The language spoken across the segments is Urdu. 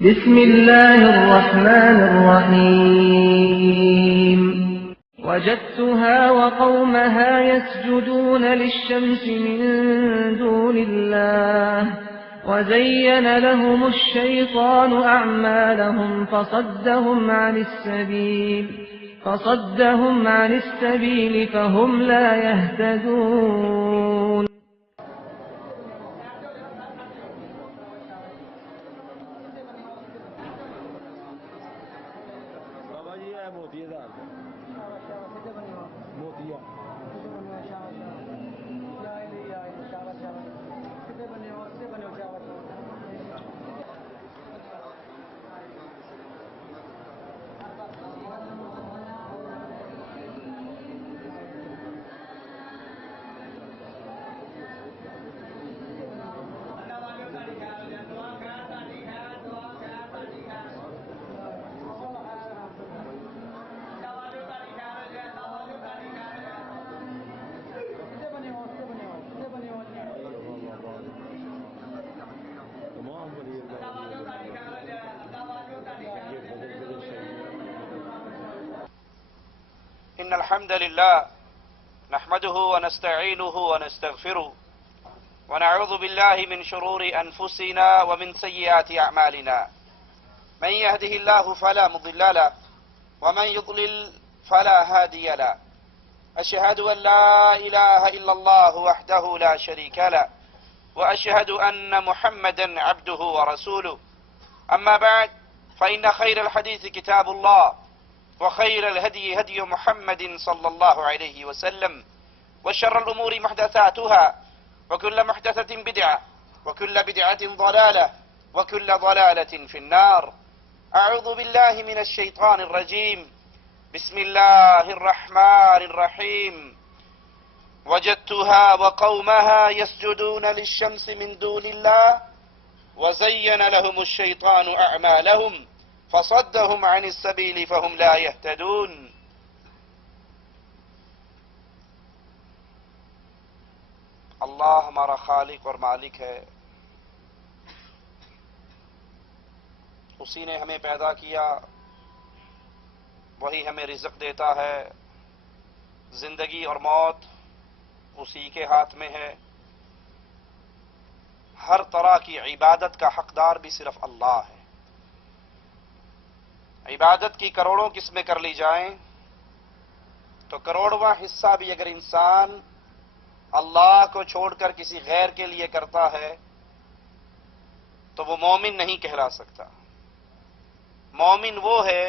بسم الله الرحمن الرحيم وجدتها وقومها يسجدون للشمس من دون الله وزين لهم الشيطان أعمالهم فصدهم عن السبيل فهم لا يهتدون. إن الحمد لله نحمده ونستعينه ونستغفره ونعوذ بالله من شرور أنفسنا ومن سيئات أعمالنا من يهده الله فلا مضل له ومن يضلل فلا هادي له أشهد أن لا إله إلا الله وحده لا شريك له وأشهد أن محمدا عبده ورسوله أما بعد فإن خير الحديث كتاب الله وخير الهدي هدي محمد صلى الله عليه وسلم وشر الأمور محدثاتها وكل محدثة بدعة وكل بدعة ضلالة وكل ضلالة في النار. أعوذ بالله من الشيطان الرجيم. بسم الله الرحمن الرحيم. وجدتها وقومها يسجدون للشمس من دون الله وزين لهم الشيطان أعمالهم فصدهم عن السبيل فهم لا يهتدون. اللہ ہمارا خالق اور مالک ہے. اسی نے ہمیں پیدا کیا، وہی ہمیں رزق دیتا ہے. زندگی اور موت اسی کے ہاتھ میں ہے. ہر طرح کی عبادت کا حقدار بھی صرف اللہ ہے. عبادت کی کروڑوں قسمیں کر لی جائیں تو کروڑواں حصہ بھی اگر انسان اللہ کو چھوڑ کر کسی غیر کے لیے کرتا ہے تو وہ مومن نہیں کہلا سکتا. مومن وہ ہے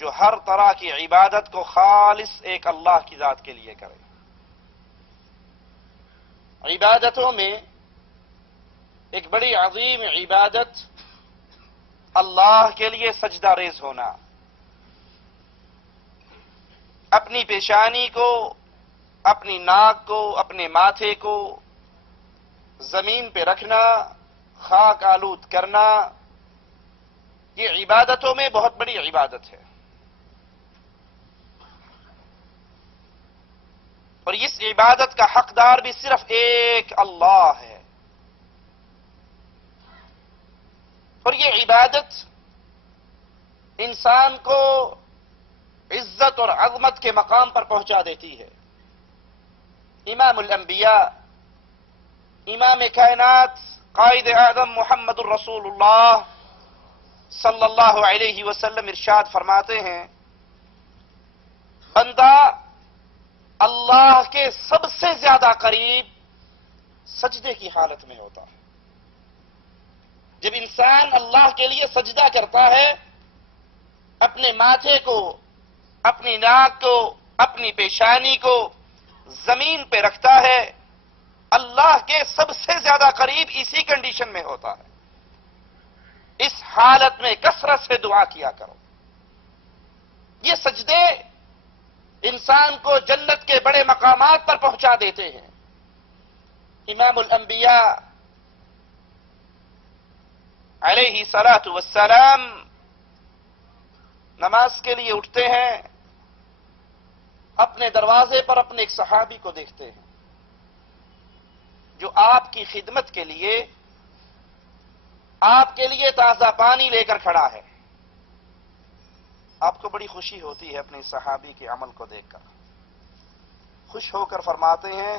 جو ہر طرح کی عبادت کو خالص ایک اللہ کی ذات کے لیے کرے. عبادتوں میں ایک بڑی عظیم عبادت اللہ کے لیے سجدہ ریز ہونا، اپنی پیشانی کو، اپنی ناک کو، اپنے ماتھے کو زمین پہ رکھنا، خاک آلود کرنا، یہ عبادتوں میں بہت بڑی عبادت ہے. اور اس عبادت کا حقدار بھی صرف ایک اللہ ہے. اور یہ عبادت انسان کو عزت اور عظمت کے مقام پر پہنچا دیتی ہے. امام الانبیاء، امام کائنات، قائد اعظم محمد الرسول اللہ صلی اللہ علیہ وسلم ارشاد فرماتے ہیں، بندہ اللہ کے سب سے زیادہ قریب سجدے کی حالت میں ہوتا ہے. جب انسان اللہ کے لیے سجدہ کرتا ہے، اپنے ماتھے کو، اپنی ناک کو، اپنی پیشانی کو زمین پہ رکھتا ہے، اللہ کے سب سے زیادہ قریب اسی کنڈیشن میں ہوتا ہے. اس حالت میں کثرت سے دعا کیا کرو. یہ سجدے انسان کو جنت کے بڑے مقامات پر پہنچا دیتے ہیں. امام الانبیاء علیہ الصلاۃ والسلام نماز کے لیے اٹھتے ہیں، اپنے دروازے پر اپنے ایک صحابی کو دیکھتے ہیں جو آپ کی خدمت کے لیے آپ کے لیے تازہ پانی لے کر کھڑا ہے. آپ کو بڑی خوشی ہوتی ہے اپنے صحابی کے عمل کو دیکھ کر. خوش ہو کر فرماتے ہیں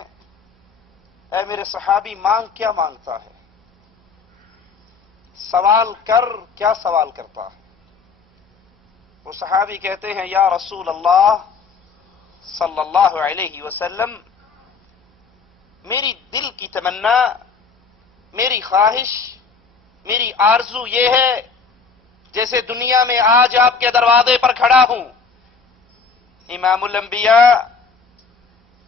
اے میرے صحابی مانگ کیا مانگتا ہے, سوال کر کیا سوال کرتا ہے. وہ صحابی کہتے ہیں یا رسول اللہ صلی اللہ علیہ وسلم, میری دل کی تمنا, میری خواہش, میری آرزو یہ ہے جیسے دنیا میں آج آپ کے دروازے پر کھڑا ہوں, امام الانبیاء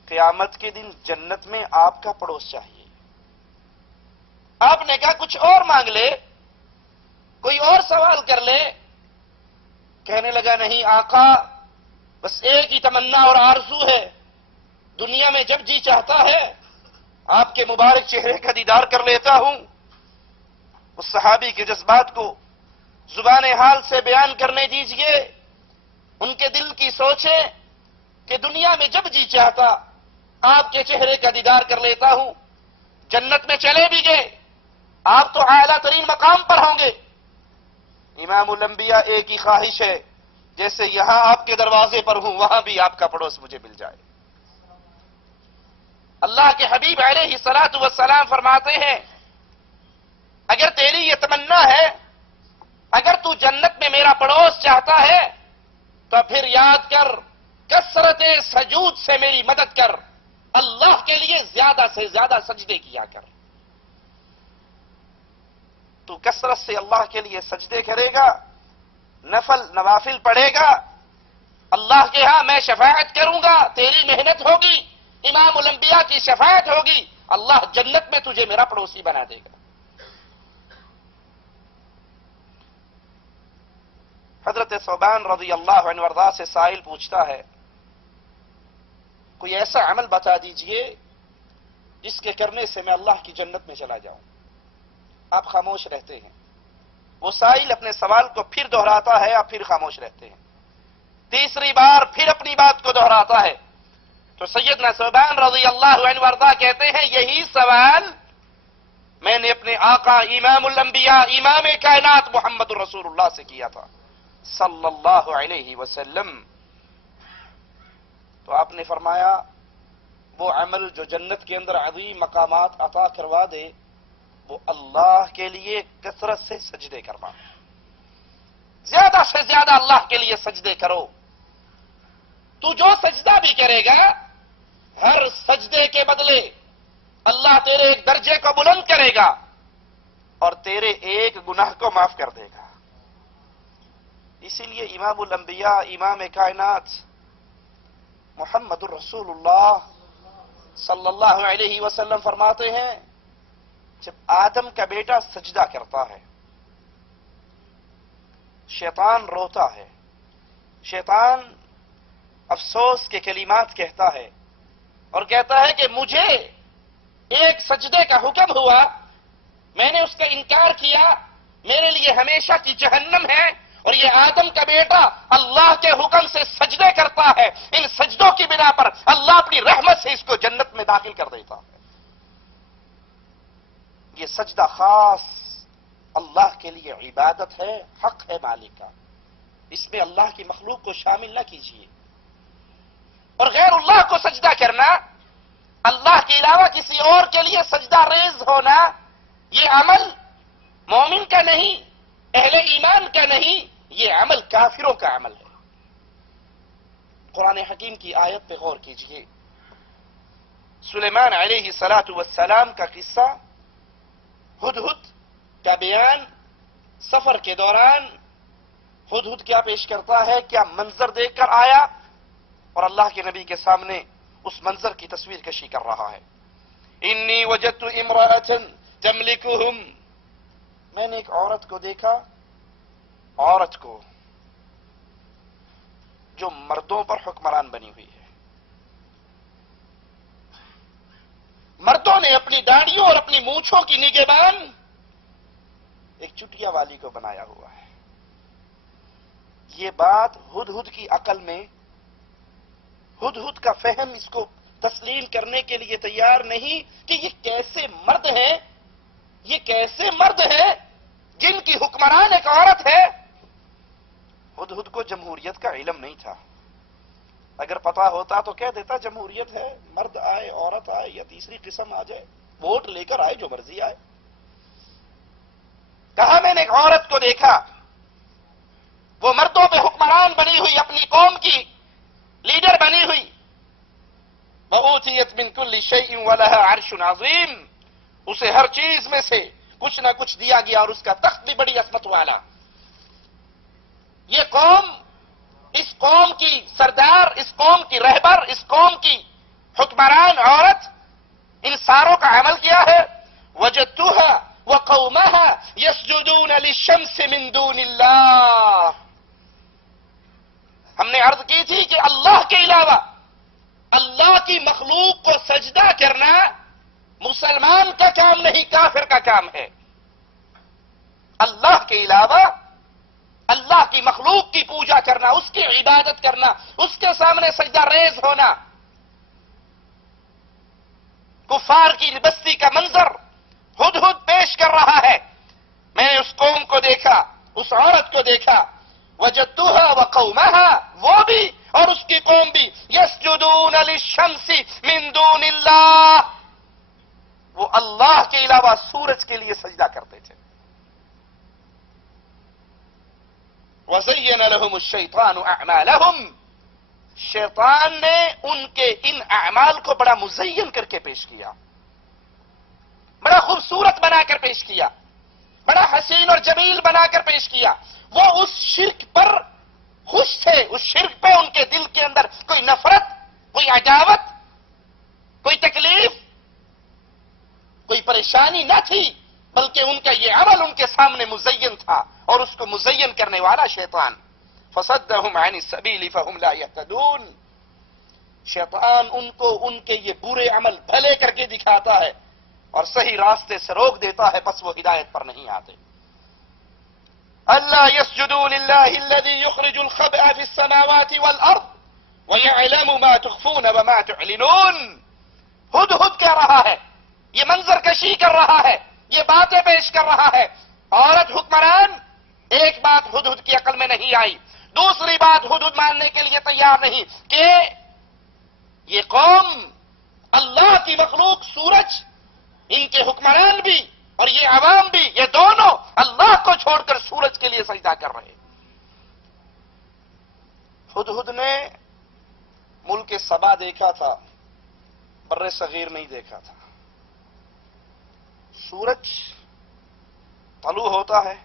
قیامت کے دن جنت میں آپ کا پڑوس چاہیے. آپ نے کہا کچھ اور مانگ لے, کوئی اور سوال کر لے. کہنے لگا نہیں آقا, بس ایک ہی تمنا اور آرزو ہے, دنیا میں جب جی چاہتا ہے آپ کے مبارک چہرے کا دیدار کر لیتا ہوں. اس صحابی کے جذبات کو زبان حال سے بیان کرنے دیجئے. ان کے دل کی سوچیں کہ دنیا میں جب جی چاہتا آپ کے چہرے کا دیدار کر لیتا ہوں. جنت میں چلے بھی گئے, آپ تو اعلیٰ ترین مقام پر ہوں گے. امام الانبیاء ایک ہی خواہش ہے جیسے یہاں آپ کے دروازے پر ہوں وہاں بھی آپ کا پڑوس مجھے مل جائے. اللہ کے حبیب علیہ الصلوۃ والسلام فرماتے ہیں اگر تیری یہ تمنا ہے, اگر تو جنت میں میرا پڑوس چاہتا ہے تو پھر یاد کر کثرت سجود سے میری مدد کر, اللہ کے لیے زیادہ سے زیادہ سجدے کیا کر. تو کثرت سے اللہ کے لیے سجدے کرے گا, نوافل پڑھے گا, اللہ کے ہاں میں شفاعت کروں گا, تیری محنت ہوگی, امام الانبیاء کی شفاعت ہوگی, اللہ جنت میں تجھے میرا پڑوسی بنا دے گا. حضرت ثوبان رضی اللہ عنہ وارضاہ سے سائل پوچھتا ہے کوئی ایسا عمل بتا دیجئے جس کے کرنے سے میں اللہ کی جنت میں چلا جاؤں. آپ خاموش رہتے ہیں. وہ سائل اپنے سوال کو پھر دہراتا ہے, آپ پھر خاموش رہتے ہیں. تیسری بار پھر اپنی بات کو دہراتا ہے تو سیدنا ثوبان رضی اللہ عنہ وارضاہ کہتے ہیں یہی سوال میں نے اپنے آقا امام الانبیاء امام کائنات محمد رسول اللہ سے کیا تھا صلی اللہ علیہ وسلم. تو آپ نے فرمایا وہ عمل جو جنت کے اندر عظیم مقامات عطا کروا دے وہ اللہ کے لیے کثرت سے سجدے کرنا. زیادہ سے زیادہ اللہ کے لیے سجدے کرو. تو جو سجدہ بھی کرے گا ہر سجدے کے بدلے اللہ تیرے ایک درجے کو بلند کرے گا اور تیرے ایک گناہ کو معاف کر دے گا. اسی لیے امام الانبیاء امام کائنات محمد الرسول اللہ صلی اللہ علیہ وسلم فرماتے ہیں جب آدم کا بیٹا سجدہ کرتا ہے شیطان روتا ہے, شیطان افسوس کے کلمات کہتا ہے اور کہتا ہے کہ مجھے ایک سجدے کا حکم ہوا, میں نے اس کا انکار کیا, میرے لیے ہمیشہ کی جہنم ہے, اور یہ آدم کا بیٹا اللہ کے حکم سے سجدے کرتا ہے, ان سجدوں کی بنا پر اللہ اپنی رحمت سے اس کو جنت میں داخل کر دیتا ہے. یہ سجدہ خاص اللہ کے لیے عبادت ہے, حق ہے مالک کا, اس میں اللہ کی مخلوق کو شامل نہ کیجیے. اور غیر اللہ کو سجدہ کرنا, اللہ کے علاوہ کسی اور کے لیے سجدہ ریز ہونا, یہ عمل مومن کا نہیں, اہل ایمان کا نہیں, یہ عمل کافروں کا عمل ہے. قرآن حکیم کی آیت پہ غور کیجیے. سلیمان علیہ الصلوۃ والسلام کا قصہ, ہدہد کا بیان, سفر کے دوران ہدہد کیا پیش کرتا ہے, کیا منظر دیکھ کر آیا, اور اللہ کے نبی کے سامنے اس منظر کی تصویر کشی کر رہا ہے. انی وجدت امرأۃ تملکہم, میں نے ایک عورت کو دیکھا, عورت کو جو مردوں پر حکمران بنی ہوئی ہے. مردوں نے اپنی داڑھیوں اور اپنی مونچھوں کی نگہبان ایک چٹیا والی کو بنایا ہوا ہے. یہ بات ہدہد کی عقل میں, ہدہد کا فہم اس کو تسلیم کرنے کے لیے تیار نہیں کہ یہ کیسے مرد ہیں, یہ کیسے مرد ہیں جن کی حکمران ایک عورت ہے. ہدہد کو جمہوریت کا علم نہیں تھا. اگر پتا ہوتا تو کہہ دیتا جمہوریت ہے، مرد آئے عورت آئے یا تیسری قسم آ جائے، ووٹ لے کر آئے جو مرضی آئے. کہا میں نے ایک عورت کو دیکھا، وہ مردوں پہ حکمران بنی ہوئی، اپنی قوم کی لیڈر بنی ہوئی. وَأُوتِيَتْ مِنْ كُلِّ شَيْءٍ وَلَهَا عَرْشٌ عَظِيمٌ، اسے ہر چیز میں سے کچھ نہ کچھ دیا گیا اور اس کا تخت بھی بڑی عظمت والا. یہ قوم، اس قوم کی سردار، اس قوم کی رہبر، اس قوم کی حکمران عورت ان ساروں کا عمل کیا ہے. وجدتها وقومها يسجدون للشمس من دون اللہ. ہم نے عرض کی تھی کہ اللہ کے علاوہ اللہ کی مخلوق کو سجدہ کرنا مسلمان کا کام نہیں، کافر کا کام ہے. اللہ کے علاوہ اللہ کی مخلوق کی پوجا کرنا، اس کی عبادت کرنا، اس کے سامنے سجدہ ریز ہونا. کفار کی بستی کا منظر ہدہد پیش کر رہا ہے. میں نے اس قوم کو دیکھا، اس عورت کو دیکھا. وجدتها وقومها، وہ بھی اور اس کی قوم بھی، یسجدون للشمس من دون اللہ، وہ اللہ کے علاوہ سورج کے لیے سجدہ کرتے تھے. وَزَيَّنَ لَهُمُ الشَّيْطَانُ أَعْمَالَهُمْ، شیطان نے ان کے ان اعمال کو بڑا مزین کر کے پیش کیا، بڑا خوبصورت بنا کر پیش کیا، بڑا حسین اور جمیل بنا کر پیش کیا. وہ اس شرک پر خوش تھے، اس شرک پہ ان کے دل کے اندر کوئی نفرت، کوئی عداوت، کوئی تکلیف، کوئی پریشانی نہ تھی، بلکہ ان کا یہ عمل ان کے سامنے مزین تھا، اور اس کو مزین کرنے والا شیطان. فصدهم عن السبيل فهم لا يهتدون، شیطان ان کو ان کے یہ برے عمل بھلے کر کے دکھاتا ہے اور صحیح راستے سے روک دیتا ہے، بس وہ ہدایت پر نہیں آتے. اللہ يسجدوا للہ الذي يخرج الخبأ في السماوات والارض ويعلم ما تخفون وما تعلنون. ہدہد کہہ رہا ہے، یہ منظر کشی کر رہا ہے، یہ باتیں پیش کر رہا ہے. عورت حکمران، ایک بات ہدہد کی عقل میں نہیں آئی، دوسری بات ہدہد ماننے کے لیے تیار نہیں کہ یہ قوم، اللہ کی مخلوق سورج، ان کے حکمران بھی اور یہ عوام بھی، یہ دونوں اللہ کو چھوڑ کر سورج کے لیے سجدہ کر رہے. ہدہد نے ملک سبا دیکھا تھا، بر صغیر نہیں دیکھا تھا. سورج طلوع ہوتا ہے،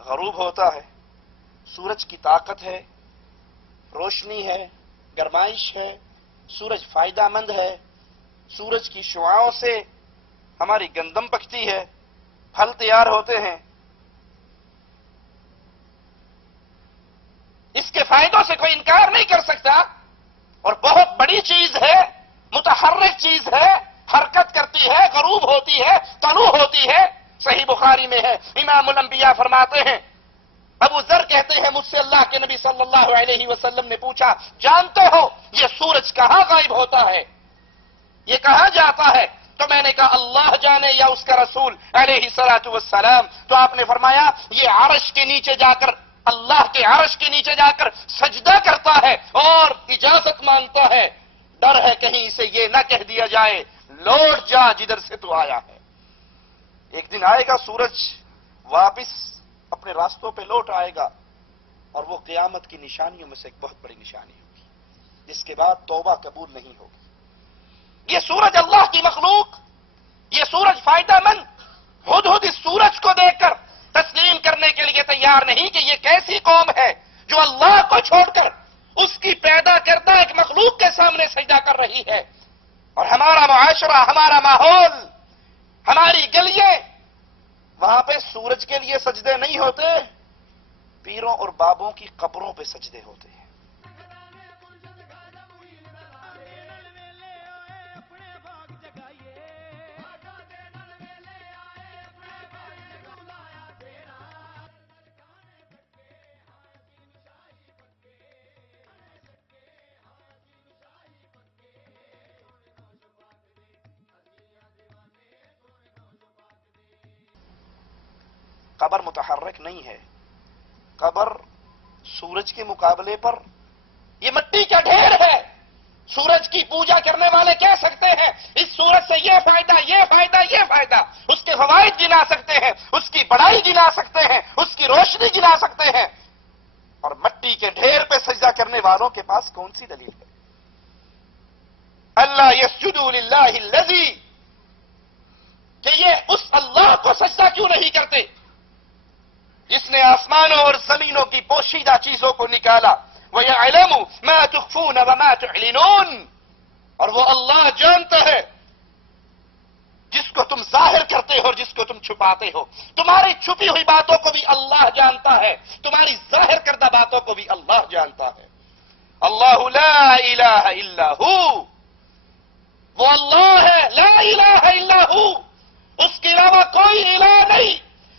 غروب ہوتا ہے، سورج کی طاقت ہے، روشنی ہے، گرمائش ہے، سورج فائدہ مند ہے، سورج کی شعاؤں سے ہماری گندم پکتی ہے، پھل تیار ہوتے ہیں. اس کے فائدوں سے کوئی انکار نہیں کر سکتا، اور بہت بڑی چیز ہے، متحرک چیز ہے، حرکت کرتی ہے، غروب ہوتی ہے، طلوع ہوتی ہے. صحیح بخاری میں ہے، امام الانبیاء فرماتے ہیں، ابو ذر کہتے ہیں مجھ سے اللہ کے نبی صلی اللہ علیہ وسلم نے پوچھا، جانتے ہو یہ سورج کہاں غائب ہوتا ہے، یہ کہاں جاتا ہے؟ تو میں نے کہا اللہ جانے یا اس کا رسول علیہ الصلوۃ والسلام. تو آپ نے فرمایا یہ عرش کے نیچے جا کر، اللہ کے عرش کے نیچے جا کر سجدہ کرتا ہے اور اجازت مانگتا ہے، ڈر ہے کہیں اسے یہ نہ کہہ دیا جائے لوٹ جا جدھر سے تو آیا ہے. ایک دن آئے گا سورج واپس اپنے راستوں پہ لوٹ آئے گا، اور وہ قیامت کی نشانیوں میں سے ایک بہت بڑی نشانی ہوگی، جس کے بعد توبہ قبول نہیں ہوگی. یہ سورج اللہ کی مخلوق، یہ سورج فائدہ مند. ہدہد اس سورج کو دیکھ کر تسلیم کرنے کے لیے تیار نہیں کہ یہ کیسی قوم ہے جو اللہ کو چھوڑ کر اس کی پیدا کردہ ایک مخلوق کے سامنے سجدہ کر رہی ہے. اور ہمارا معاشرہ، ہمارا ماحول، ہماری گلیاں، وہاں پہ سورج کے لیے سجدے نہیں ہوتے، پیروں اور بابوں کی قبروں پہ سجدے ہوتے ہیں. قبر متحرک نہیں ہے. قبر سورج کے مقابلے پر یہ مٹی کا ڈھیر ہے. سورج کی پوجا کرنے والے کہہ سکتے ہیں اس سورج سے یہ فائدہ، یہ فائدہ، یہ فائدہ، اس کے فوائد گنا سکتے ہیں، اس کی بڑائی گنا سکتے ہیں، اس کی روشنی گنا سکتے ہیں، اور مٹی کے ڈھیر پہ سجدہ کرنے والوں کے پاس کون سی دلیل ہے؟ اللہ یسجدوا للہ الذی، کہ یہ اس اللہ کو سجدہ کیوں نہیں کرتے جس نے آسمانوں اور زمینوں کی پوشیدہ چیزوں کو نکالا. وَيَعْلَمُ مَا تُخْفُونَ وَمَا تُعْلِنُونَ، اور وہ اللہ جانتا ہے جس کو تم ظاہر کرتے ہو اور جس کو تم چھپاتے ہو. تمہاری چھپی ہوئی باتوں کو بھی اللہ جانتا ہے، تمہاری ظاہر کردہ باتوں کو بھی اللہ جانتا ہے. اللہ لا الہ الا ہو، وہ اللہ ہے، لا الہ الا ہو، اس کے علاوہ کوئی الہ نہیں.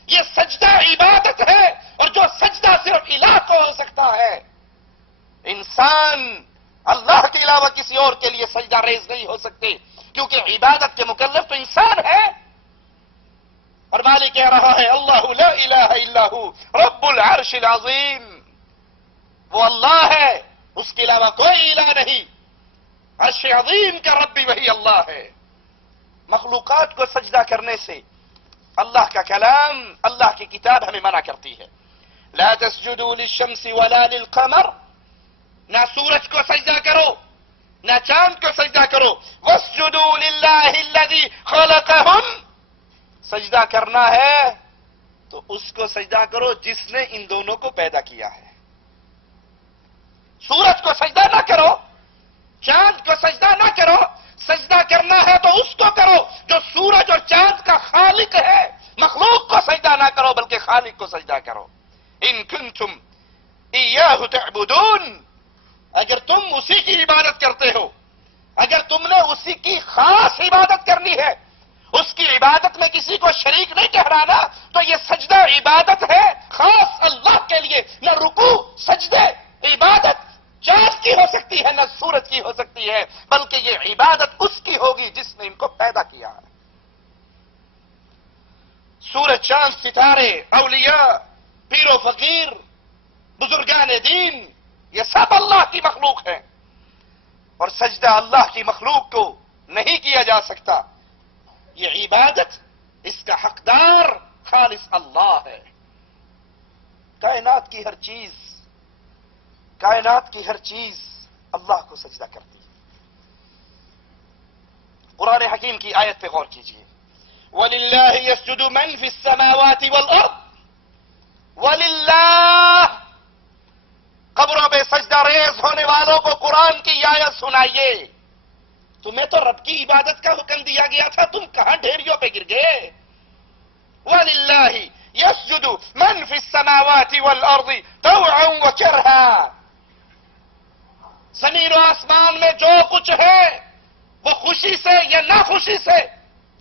یہ سجدہ عبادت ہے، اور جو سجدہ صرف الہ کو ہو سکتا ہے. انسان اللہ کے علاوہ کسی اور کے لیے سجدہ ریز نہیں ہو سکتے، کیونکہ عبادت کے مکلف تو انسان ہے. اور مالک کہہ رہا ہے اللہ لا الہ الا ہو رب العرش العظیم، وہ اللہ ہے، اس کے علاوہ کوئی الہ نہیں. عرش عظیم کا رب بھی وہی اللہ ہے. مخلوقات کو سجدہ کرنے سے اللہ کا کلام، اللہ کی کتاب ہمیں منع کرتی ہے. لا تسجدوا للشمس ولا للقمر، نہ سورج کو سجدہ کرو نہ چاند کو سجدہ کرو. واسجدوا للہ الذی خلقہم، سجدہ کرنا ہے تو اس کو سجدہ کرو جس نے ان دونوں کو پیدا کیا ہے. سورج کو سجدہ نہ کرو، چاند کو سجدہ نہ کرو. سجدہ کرنا ہے تو اس کو کرو جو سورج اور چاند کا خالق ہے. مخلوق کو سجدہ نہ کرو بلکہ خالق کو سجدہ کرو. ان کنتم ایاہ تعبدون، اگر تم اسی کی عبادت کرتے ہو، اگر تم نے اسی کی خاص عبادت کرنی ہے، اس کی عبادت میں کسی کو شریک نہیں ٹھہرانا، تو یہ سجدہ عبادت ہے خاص اللہ کے لیے. نہ رکوع سجدے عبادت چاند کی ہو سکتی ہے، نہ سورج کی ہو سکتی ہے، بلکہ یہ عبادت اس کی ہوگی جس نے ان کو پیدا کیا ہے. سورج، چاند، ستارے، اولیاء، پیر و فقیر، بزرگان دین، یہ سب اللہ کی مخلوق ہیں، اور سجدہ اللہ کی مخلوق کو نہیں کیا جا سکتا. یہ عبادت، اس کا حقدار خالص اللہ ہے. کائنات کی ہر چیز اللہ کو سجدہ کرتی ہے. قرآن حکیم کی آیت پہ غور کیجئے. وَلِلَّهِ يَسْجُدُ مَنْ فِي السَّمَاوَاتِ وَالْأَرْضِ، وَلِلَّهِ، قبروں پہ سجدہ ریز ہونے والوں کو قرآن کی آیت سنائیے. تمہیں تو رب کی عبادت کا حکم دیا گیا تھا، تم کہاں ڈھیریوں پہ گر گئے. وَلِلَّهِ يَسْجُدُ مَنْ فِي السَّمَاوَاتِ وَالْأَرْضِ طَوْعًا وَكَرْهًا، زمین و آسمان میں جو کچھ ہے وہ خوشی سے یا ناخوشی سے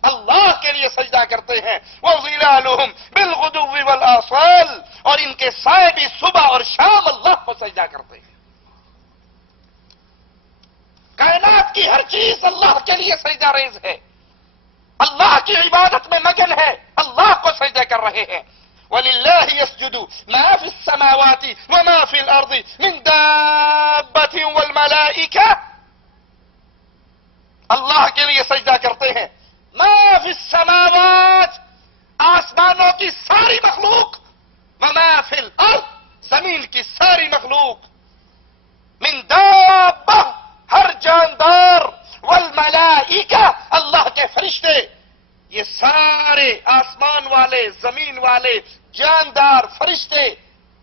اللہ کے لیے سجدہ کرتے ہیں. وَظِلَالُهُمْ بِالْغُدُوِّ وَالْآصَالِ، اور ان کے سائے بھی صبح اور شام اللہ کو سجدہ کرتے ہیں. کائنات کی ہر چیز اللہ کے لیے سجدہ ریز ہے، اللہ کی عبادت میں مگن ہے، اللہ کو سجدہ کر رہے ہیں. وَلِلَّهِ يَسْجُدُ مَا فِي السَّمَاوَاتِ وَمَا فِي الْأَرْضِ مِنْ دَابَّةٍ وَالْمَلَائِكَةِ، اللہ کے لیے سجدہ کرتے ہیں. ما فی السماوات، آسمانوں کی ساری مخلوق، وما فی الارض، زمین کی ساری مخلوق، من دابہ، ہر جاندار، والملائکہ، اللہ کے فرشتے، یہ سارے آسمان والے، زمین والے، جاندار، فرشتے،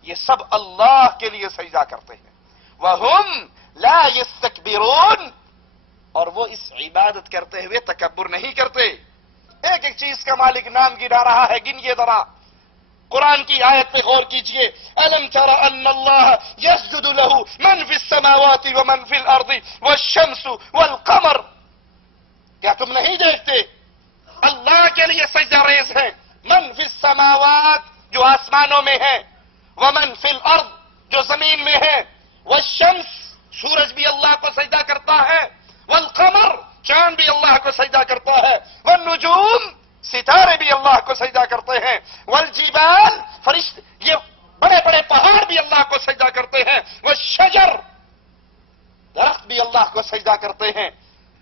یہ سب اللہ کے لیے سجدہ کرتے ہیں. وَهُمْ لَا يَسْتَكْبِرُونَ، اور وہ اس عبادت کرتے ہوئے تکبر نہیں کرتے. ایک ایک چیز کا مالک نام گنا رہا ہے، گنیے ذرا. قرآن کی آیت پہ غور کیجئے. أَلَمْ تَرَ أَنَّ اللَّهَ يَسْجُدُ لَهُ مَنْ فِي السَّمَاوَاتِ وَمَنْ فِي الْأَرْضِ وَالشَّمْسُ وَالْقَمَرُ، کیا تم نہیں دیکھتے اللہ کے لیے سجدہ ریز ہے. من فی السماوات، جو آسمانوں میں ہے، ومن فی الارض، جو زمین میں ہے، والشمس، سورج بھی اللہ کو سجدہ کرتا ہے، والقمر، چاند بھی اللہ کو سجدہ کرتا ہے، والنجوم، ستارے بھی اللہ کو سجدہ کرتے ہیں، والجبال فرشتے، یہ بڑے بڑے پہاڑ بھی اللہ کو سجدہ کرتے ہیں، والشجر درخت بھی اللہ کو سجدہ کرتے ہیں،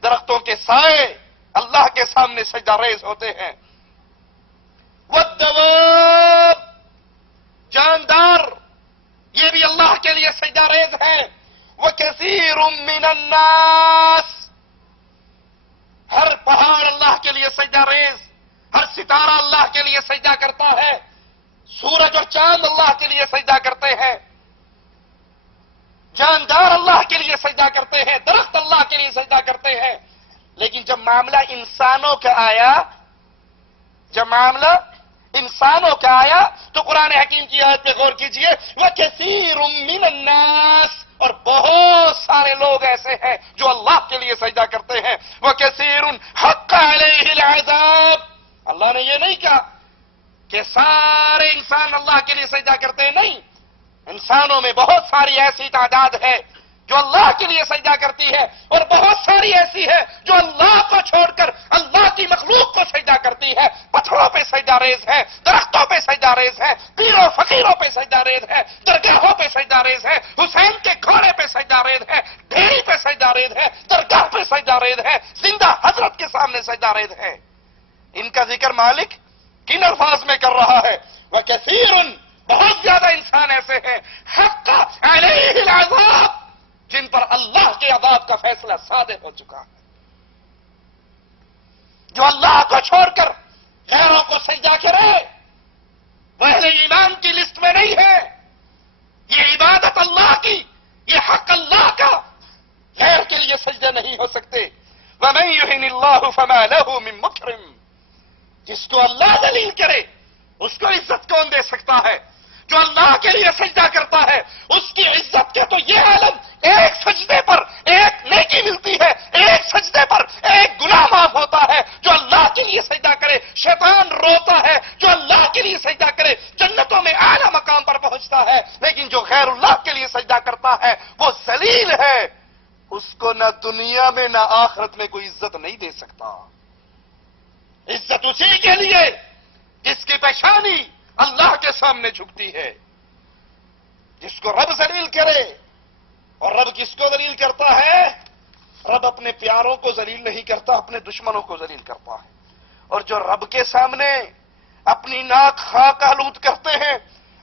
درختوں کے سائے اللہ کے سامنے سجدہ ریز ہوتے ہیں، والدواب جاندار یہ بھی اللہ کے لیے سجدہ ریز ہے، وَكَثِيرٌ مِّنَ النَّاسِ ہر پہاڑ اللہ کے لیے سجدہ ریز، ہر ستارہ اللہ کے لیے سجدہ کرتا ہے، سورج اور چاند اللہ کے لیے سجدہ کرتے ہیں، جاندار اللہ کے لیے سجدہ کرتے ہیں، درخت اللہ کے لیے سجدہ کرتے ہیں، لیکن جب معاملہ انسانوں کا آیا، تو قرآن حکیم کی آیت پہ غور کیجئے، وَكَثِيرٌ مِّنَ النَّاسِ اور بہت سارے لوگ ایسے ہیں جو اللہ کے لیے سجدہ کرتے ہیں، وَكَثِيرٌ حَقَّ عَلَيْهِ الْعَذَابُ اللہ نے یہ نہیں کہا کہ سارے انسان اللہ کے لیے سجدہ کرتے ہیں، نہیں، انسانوں میں بہت ساری ایسی تعداد ہے جو اللہ کے لیے سجدہ کرتی ہے، اور بہت ساری ایسی ہے جو اللہ کو چھوڑ کر اللہ کی مخلوق کو سجدہ کرتی ہے، پتھروں پہ سجدہ ریز ہے، درختوں پہ سجدہ ریز ہے، پیروں فقیروں پہ سجدہ ریز ہے، درگاہوں پہ سجدہ ریز ہے، حسین کے گھوڑے پہ سجدہ ریز ہے، ڈھیری پہ سجدہ ریز ہے، درگاہ پہ سجدہ ریز ہے، زندہ حضرت کے سامنے سجدہ ریز ہے۔ ان کا ذکر مالک کن الفاظ میں کر رہا ہے؟ وَكَثِيرٌ بہت زیادہ انسان ایسے ہیں حق علیہ العذاب جن پر اللہ کے عذاب کا فیصلہ صادر ہو چکا ہے، جو اللہ کو چھوڑ کر غیروں کو سجدہ کرے وہ اہل ایمان کی لسٹ میں نہیں ہے، یہ عبادت اللہ کی، یہ حق اللہ کا، غیر کے لیے سجدہ نہیں ہو سکتے۔ وَمَن يُهِنِ اللَّهُ فَمَا لَهُ مِن مُكْرِمٍ جس کو اللہ ذلیل کرے اس کو عزت کون دے سکتا ہے؟ جو اللہ کے لیے سجدہ کرتا ہے اس کی عزت کے تو یہ عالم، ایک سجدے پر ایک نیکی ملتی ہے، ایک سجدے پر ایک گناہ معاف ہوتا ہے، جو اللہ کے لیے سجدہ کرے شیطان روتا ہے، جو اللہ کے لیے سجدہ کرے جنتوں میں اعلیٰ مقام پر پہنچتا ہے، لیکن جو غیر اللہ کے لیے سجدہ کرتا ہے وہ ذلیل ہے، اس کو نہ دنیا میں نہ آخرت میں کوئی عزت نہیں دے سکتا۔ عزت اسی کے لیے جس کی پیشانی اللہ کے سامنے جھکتی ہے، جس کو رب ذلیل کرے، اور رب کس کو ذلیل کرتا ہے؟ رب اپنے پیاروں کو ذلیل نہیں کرتا، اپنے دشمنوں کو ذلیل کرتا ہے، اور جو رب کے سامنے اپنی ناک خاک آلود کرتے ہیں،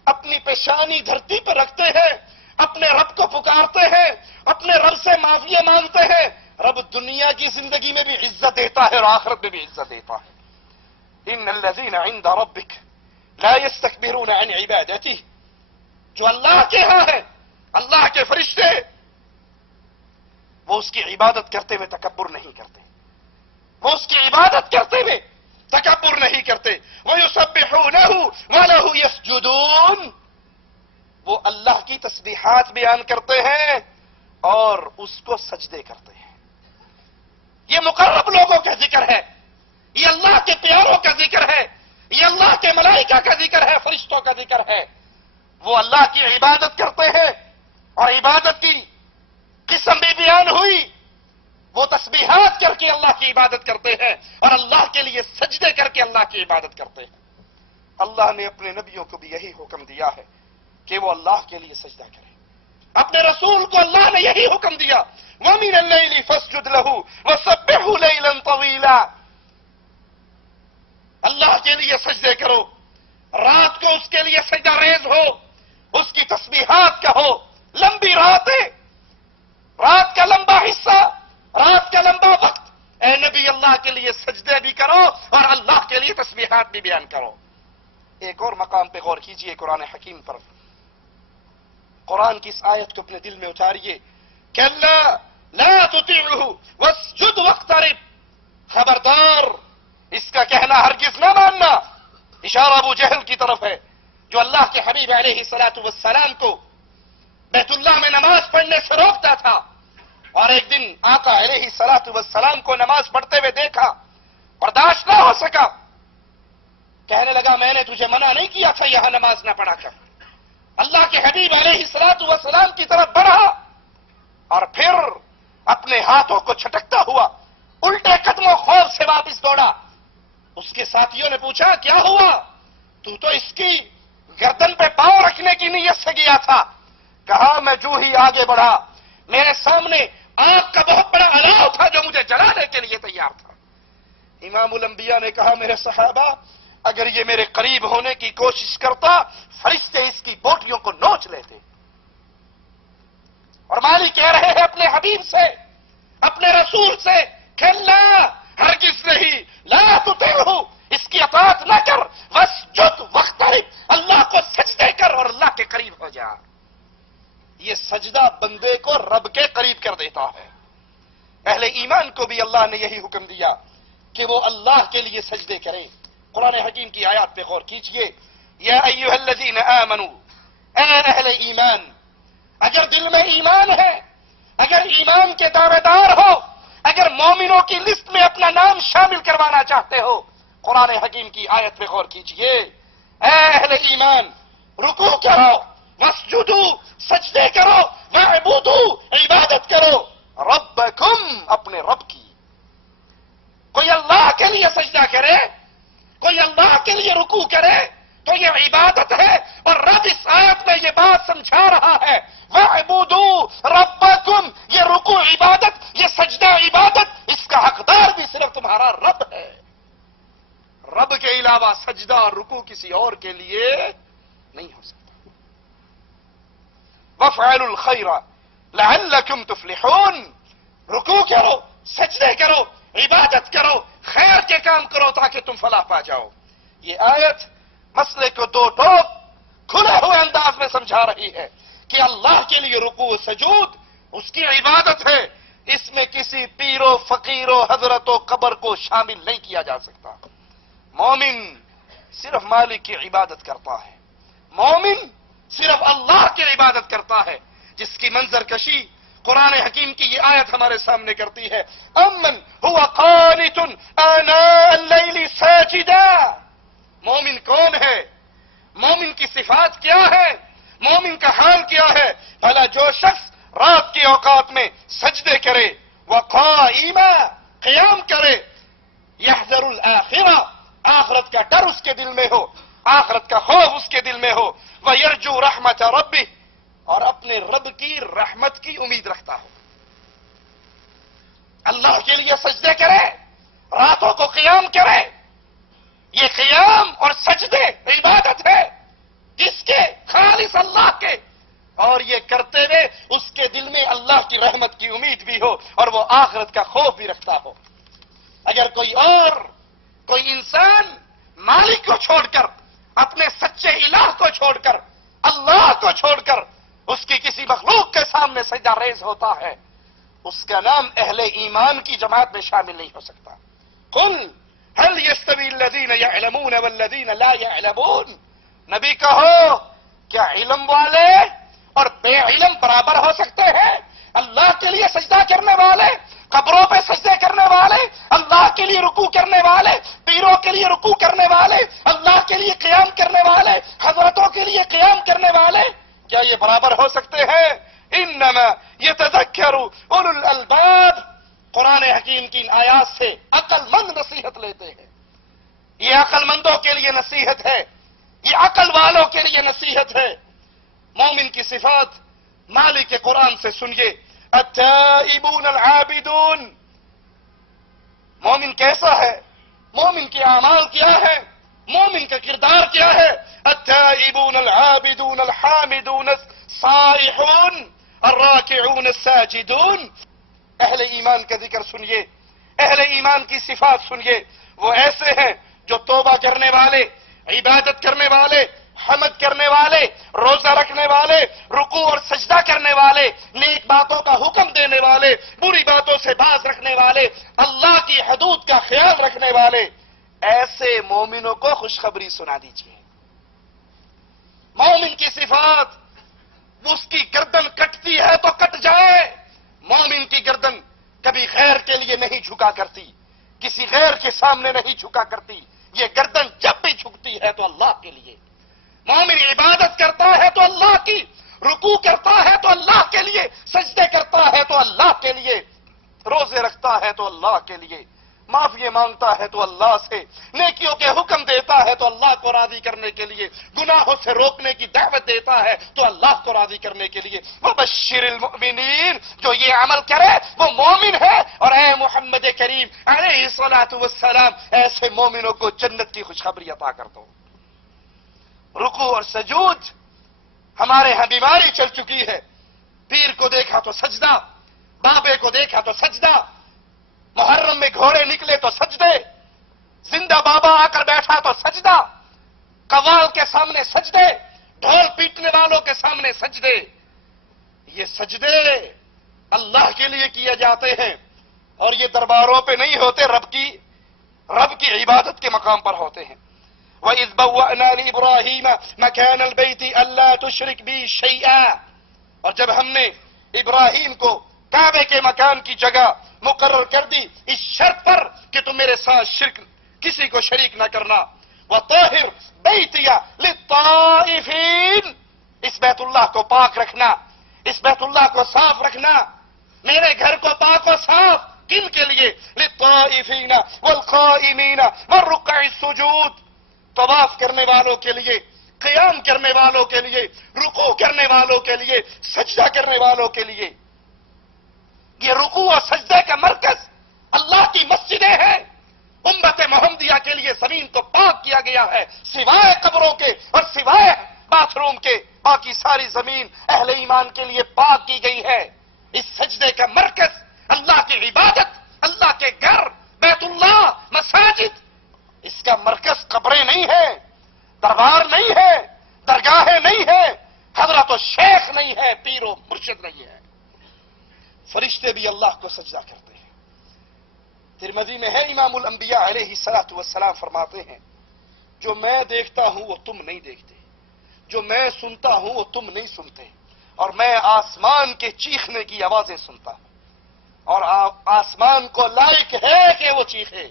اپنی پیشانی دھرتی پر رکھتے ہیں، اپنے رب کو پکارتے ہیں، اپنے رب سے معافی مانگتے ہیں، رب دنیا کی زندگی میں بھی عزت دیتا ہے اور آخرت میں بھی عزت دیتا ہے۔ ان الذین عند ربک لا يستكبرون عن عبادته جو اللہ کے ہاں ہے، اللہ کے فرشتے، وہ اس کی عبادت کرتے ہوئے تکبر نہیں کرتے، وہ اس کی عبادت کرتے ہوئے تکبر نہیں کرتے، وَيُسَبِّحُونَهُ وَلَهُ يَسْجُدُونَ وہ اللہ کی تسبیحات بیان کرتے ہیں اور اس کو سجدے کرتے ہیں۔ یہ مقرب لوگوں کا ذکر ہے، یہ اللہ کے پیاروں کا ذکر ہے، یہ اللہ کے ملائکہ کا ذکر ہے، فرشتوں کا ذکر ہے، وہ اللہ کی عبادت کرتے ہیں، اور عبادت کی قسم بھی بیان ہوئی، وہ تسبیحات کر کے اللہ کی عبادت کرتے ہیں اور اللہ کے لیے سجدے کر کے اللہ کی عبادت کرتے ہیں۔ اللہ نے اپنے نبیوں کو بھی یہی حکم دیا ہے کہ وہ اللہ کے لیے سجدہ کریں، اپنے رسول کو اللہ نے یہی حکم دیا، وَمِنَ اللَّيْلِ فَاسْجُدْ لَهُ وَسَبِّحْهُ لَيْلًا طَوِيلًا اللہ کے لیے سجدے کرو، رات کو اس کے لیے سجدہ ریز ہو، اس کی تسبیحات کہو، لمبی راتیں، رات کا لمبا حصہ، رات کا لمبا وقت، اے نبی اللہ کے لیے سجدے بھی کرو اور اللہ کے لیے تسبیحات بھی بیان کرو۔ ایک اور مقام پہ غور کیجئے قرآن حکیم پر، قرآن کی اس آیت کو اپنے دل میں اتاریے، کَلَّا لَا تُطِعْهُ وَاسْجُدْ وَاقْتَرِبْ خبردار اس کا کہنا ہرگز نہ ماننا، اشارہ ابو جہل کی طرف ہے جو اللہ کے حبیب علیہ الصلوۃ والسلام کو بیت اللہ میں نماز پڑھنے سے روکتا تھا، اور ایک دن آقا علیہ الصلوۃ والسلام کو نماز پڑھتے ہوئے دیکھا، برداشت نہ ہو سکا، کہنے لگا میں نے تجھے منع نہیں کیا تھا یہاں نماز نہ پڑھا کر۔ اللہ کے حبیب علیہ الصلوۃ والسلام کی طرف بڑھا اور پھر اپنے ہاتھوں کو چھٹکتا ہوا الٹے قدموں خوف سے واپس دوڑا، اس کے ساتھیوں نے پوچھا کیا ہوا؟ تو اس کی گردن پہ پاؤں رکھنے کی نیت سے گیا تھا. کہا میں جو ہی آگے بڑھا میرے سامنے آگ کا بہت بڑا الاؤ تھا جو مجھے جلانے کے لیے تیار تھا. امام الانبیاء نے کہا میرے صحابہ اگر یہ میرے قریب ہونے کی کوشش کرتا فرشتے اس کی بوٹیوں کو نوچ لیتے. اور مالک کہہ رہے ہیں اپنے حبیب سے اپنے رسول سے کہ لا ہرگز نہیں لا تطیعہ اس کی اطاعت نہ کر واسجد واقترب اللہ کو سجدے کر اور اللہ کے قریب ہو جا. یہ سجدہ بندے کو رب کے قریب کر دیتا ہے. اہل ایمان کو بھی اللہ نے یہی حکم دیا کہ وہ اللہ کے لیے سجدے کرے. قرآن حکیم کی آیات پہ غور کیجئے. یا ایھا الذین آمنوا اے اہل ایمان اگر دل میں ایمان ہے اگر ایمان کے دعوے دار ہو اگر مومنوں کی لسٹ میں اپنا نام شامل کروانا چاہتے ہو قرآن حکیم کی آیت پہ غور کیجئے. اے اہل ایمان رکوع کرو واسجدوا سجدے کرو واعبدوا عبادت کرو ربکم اپنے رب کی. کوئی اللہ کے لیے سجدہ کرے کوئی اللہ کے لیے رکوع کرے تو یہ عبادت ہے. اور رب اس آیت میں یہ بات سمجھا رہا ہے وَاعْبُدُوا رَبَّكُمْ یہ رکوع عبادت یہ سجدہ عبادت اس کا حقدار بھی صرف تمہارا رب ہے. رب کے علاوہ سجدہ اور رکوع کسی اور کے لیے نہیں ہو سکتا. وَافْعَلُوا الْخَيْرَ لَعَلَّكُمْ تُفْلِحُونَ رکوع کرو سجدے کرو عبادت کرو خیر کے کام کرو تاکہ تم فلاح پا جاؤ. یہ آیت مسئلے کو دو ٹوک کھلے ہوئے انداز میں سمجھا رہی ہے کہ اللہ کے لیے رکوع سجود اس کی عبادت ہے. اس میں کسی پیر و فقیر و حضرت و قبر کو شامل نہیں کیا جا سکتا. مومن صرف مالک کی عبادت کرتا ہے. مومن صرف اللہ کی عبادت کرتا ہے جس کی منظر کشی قرآن حکیم کی یہ آیت ہمارے سامنے کرتی ہے. امن هو قانت آناء اللیل ساجدا مومن کون ہے؟ مومن کی صفات کیا ہے؟ مومن کا حال کیا ہے؟ بھلا جو شخص رات کے اوقات میں سجدے کرے وقائما قیام کرے یحذر الآخرہ آخرت کا ڈر اس کے دل میں ہو آخرت کا خوف اس کے دل میں ہو ویرجو رحمت ربہ اور اپنے رب کی رحمت کی امید رکھتا ہو. اللہ کے لیے سجدے کرے راتوں کو قیام کرے. یہ قیام اور سجدے عبادت ہے جس کے خالص اللہ کے اور یہ کرتے ہوئے اس کے دل میں اللہ کی رحمت کی امید بھی ہو اور وہ آخرت کا خوف بھی رکھتا ہو. اگر کوئی انسان مالک کو چھوڑ کر اپنے سچے الہ کو چھوڑ کر اللہ کو چھوڑ کر اس کی کسی مخلوق کے سامنے سجدہ ریز ہوتا ہے اس کا نام اہل ایمان کی جماعت میں شامل نہیں ہو سکتا. قل هل يستوي الذين يعلمون والذين لا يعلمون نبی کہو کیا علم والے اور بے علم برابر ہو سکتے ہیں؟ اللہ کے لیے سجدہ کرنے والے قبروں پہ سجدے کرنے والے اللہ کے لیے رکوع کرنے والے پیروں کے لیے رکوع کرنے والے اللہ کے لیے قیام کرنے والے حضرتوں کے لیے قیام کرنے والے کیا یہ برابر ہو سکتے ہیں؟ انما يتذكر اولو الالباب قرآن حکیم کی ان آیات سے عقل مند نصیحت لیتے ہیں. یہ عقل مندوں کے لیے نصیحت ہے یہ عقل والوں کے لیے نصیحت ہے. مومن کی صفات مالک کے قرآن سے سنیے. التائبون العابدون مومن کیسا ہے؟ مومن کے اعمال کیا ہے؟ مومن کا کردار کیا ہے؟ التائبون العابدون الحامدون الصائحون الراکعون الساجدون. اہل ایمان کا ذکر سنیے اہل ایمان کی صفات سنیے. وہ ایسے ہیں جو توبہ کرنے والے عبادت کرنے والے حمد کرنے والے روزہ رکھنے والے رکوع اور سجدہ کرنے والے نیک باتوں کا حکم دینے والے بری باتوں سے باز رکھنے والے اللہ کی حدود کا خیال رکھنے والے ایسے مومنوں کو خوشخبری سنا دیجیے. مومن کی صفات اس کی گردن کٹتی ہے تو کٹ جائے. مومن کی گردن کبھی غیر کے لیے نہیں جھکا کرتی کسی غیر کے سامنے نہیں جھکا کرتی. یہ گردن جب بھی جھکتی ہے تو اللہ کے لیے. مومن عبادت کرتا ہے تو اللہ کی رکوع کرتا ہے تو اللہ کے لیے سجدے کرتا ہے تو اللہ کے لیے روزے رکھتا ہے تو اللہ کے لیے. معافی مانگتا ہے تو اللہ سے، نیکیوں کے حکم دیتا ہے تو اللہ کو راضی کرنے کے لیے، گناہوں سے روکنے کی دعوت دیتا ہے تو اللہ کو راضی کرنے کے لیے۔ وبشر المؤمنین، جو یہ عمل کرے وہ مومن ہے، اور اے محمد کریم علیہ الصلوۃ والسلام ایسے مومنوں کو جنت کی خوشخبری عطا کر دو۔ رکوع اور سجود ہمارے ہاں بیماری چل چکی ہے، پیر کو دیکھا تو سجدہ، بابے کو دیکھا تو سجدہ، محرم میں گھوڑے نکلے تو سجدے، زندہ بابا آ کر بیٹھا تو سجدہ، قوال کے سامنے سجدے، ڈھول پیٹنے والوں کے سامنے سجدے۔ یہ سجدے اللہ کے لیے کیے جاتے ہیں، اور یہ درباروں پہ نہیں ہوتے، رب کی عبادت کے مقام پر ہوتے ہیں۔ وَإِذْ بَوَّأْنَا لِإِبْرَاهِيمَ مَكَانَ الْبَيْتِ أَلَّا تُشْرِكْ بِي شَيْئًا، اور جب ہم نے ابراہیم کو کعبے کے مکان کی جگہ مقرر کر دی اس شرط پر کہ تم میرے ساتھ شرک کسی کو شریک نہ کرنا، وَطَاهِرْ بَيْتِيَ لِلطَّائِفِينَ، اس بیت اللہ کو پاک رکھنا، اس بیت اللہ کو صاف رکھنا، میرے گھر کو پاک و صاف کن کے لیے؟ للطائفین والقائمین والرکع السجود، طواف کرنے والوں کے لیے، قیام کرنے والوں کے لیے، رکوع کرنے والوں کے لیے، سجدہ کرنے والوں کے لیے۔ یہ رکوع اور سجدے کا مرکز اللہ کی مسجدیں ہیں۔ امت محمدیہ کے لیے زمین تو پاک کیا گیا ہے، سوائے قبروں کے اور سوائے باتھ روم کے، باقی ساری زمین اہل ایمان کے لیے پاک کی گئی ہے۔ اس سجدے کا مرکز اللہ کی عبادت، اللہ کے گھر بیت اللہ، مساجد، اس کا مرکز قبریں نہیں ہے، دربار نہیں ہے، درگاہیں نہیں ہے، حضرت و شیخ نہیں ہے، پیر و مرشد نہیں ہے۔ فرشتے بھی اللہ کو سجدہ کرتے ہیں۔ ترمذی میں ہے، امام الانبیاء علیہ الصلوۃ والسلام فرماتے ہیں، جو میں دیکھتا ہوں وہ تم نہیں دیکھتے، جو میں سنتا ہوں وہ تم نہیں سنتے، اور میں آسمان کے چیخنے کی آوازیں سنتا ہوں، اور آسمان کو لائق ہے کہ وہ چیخے۔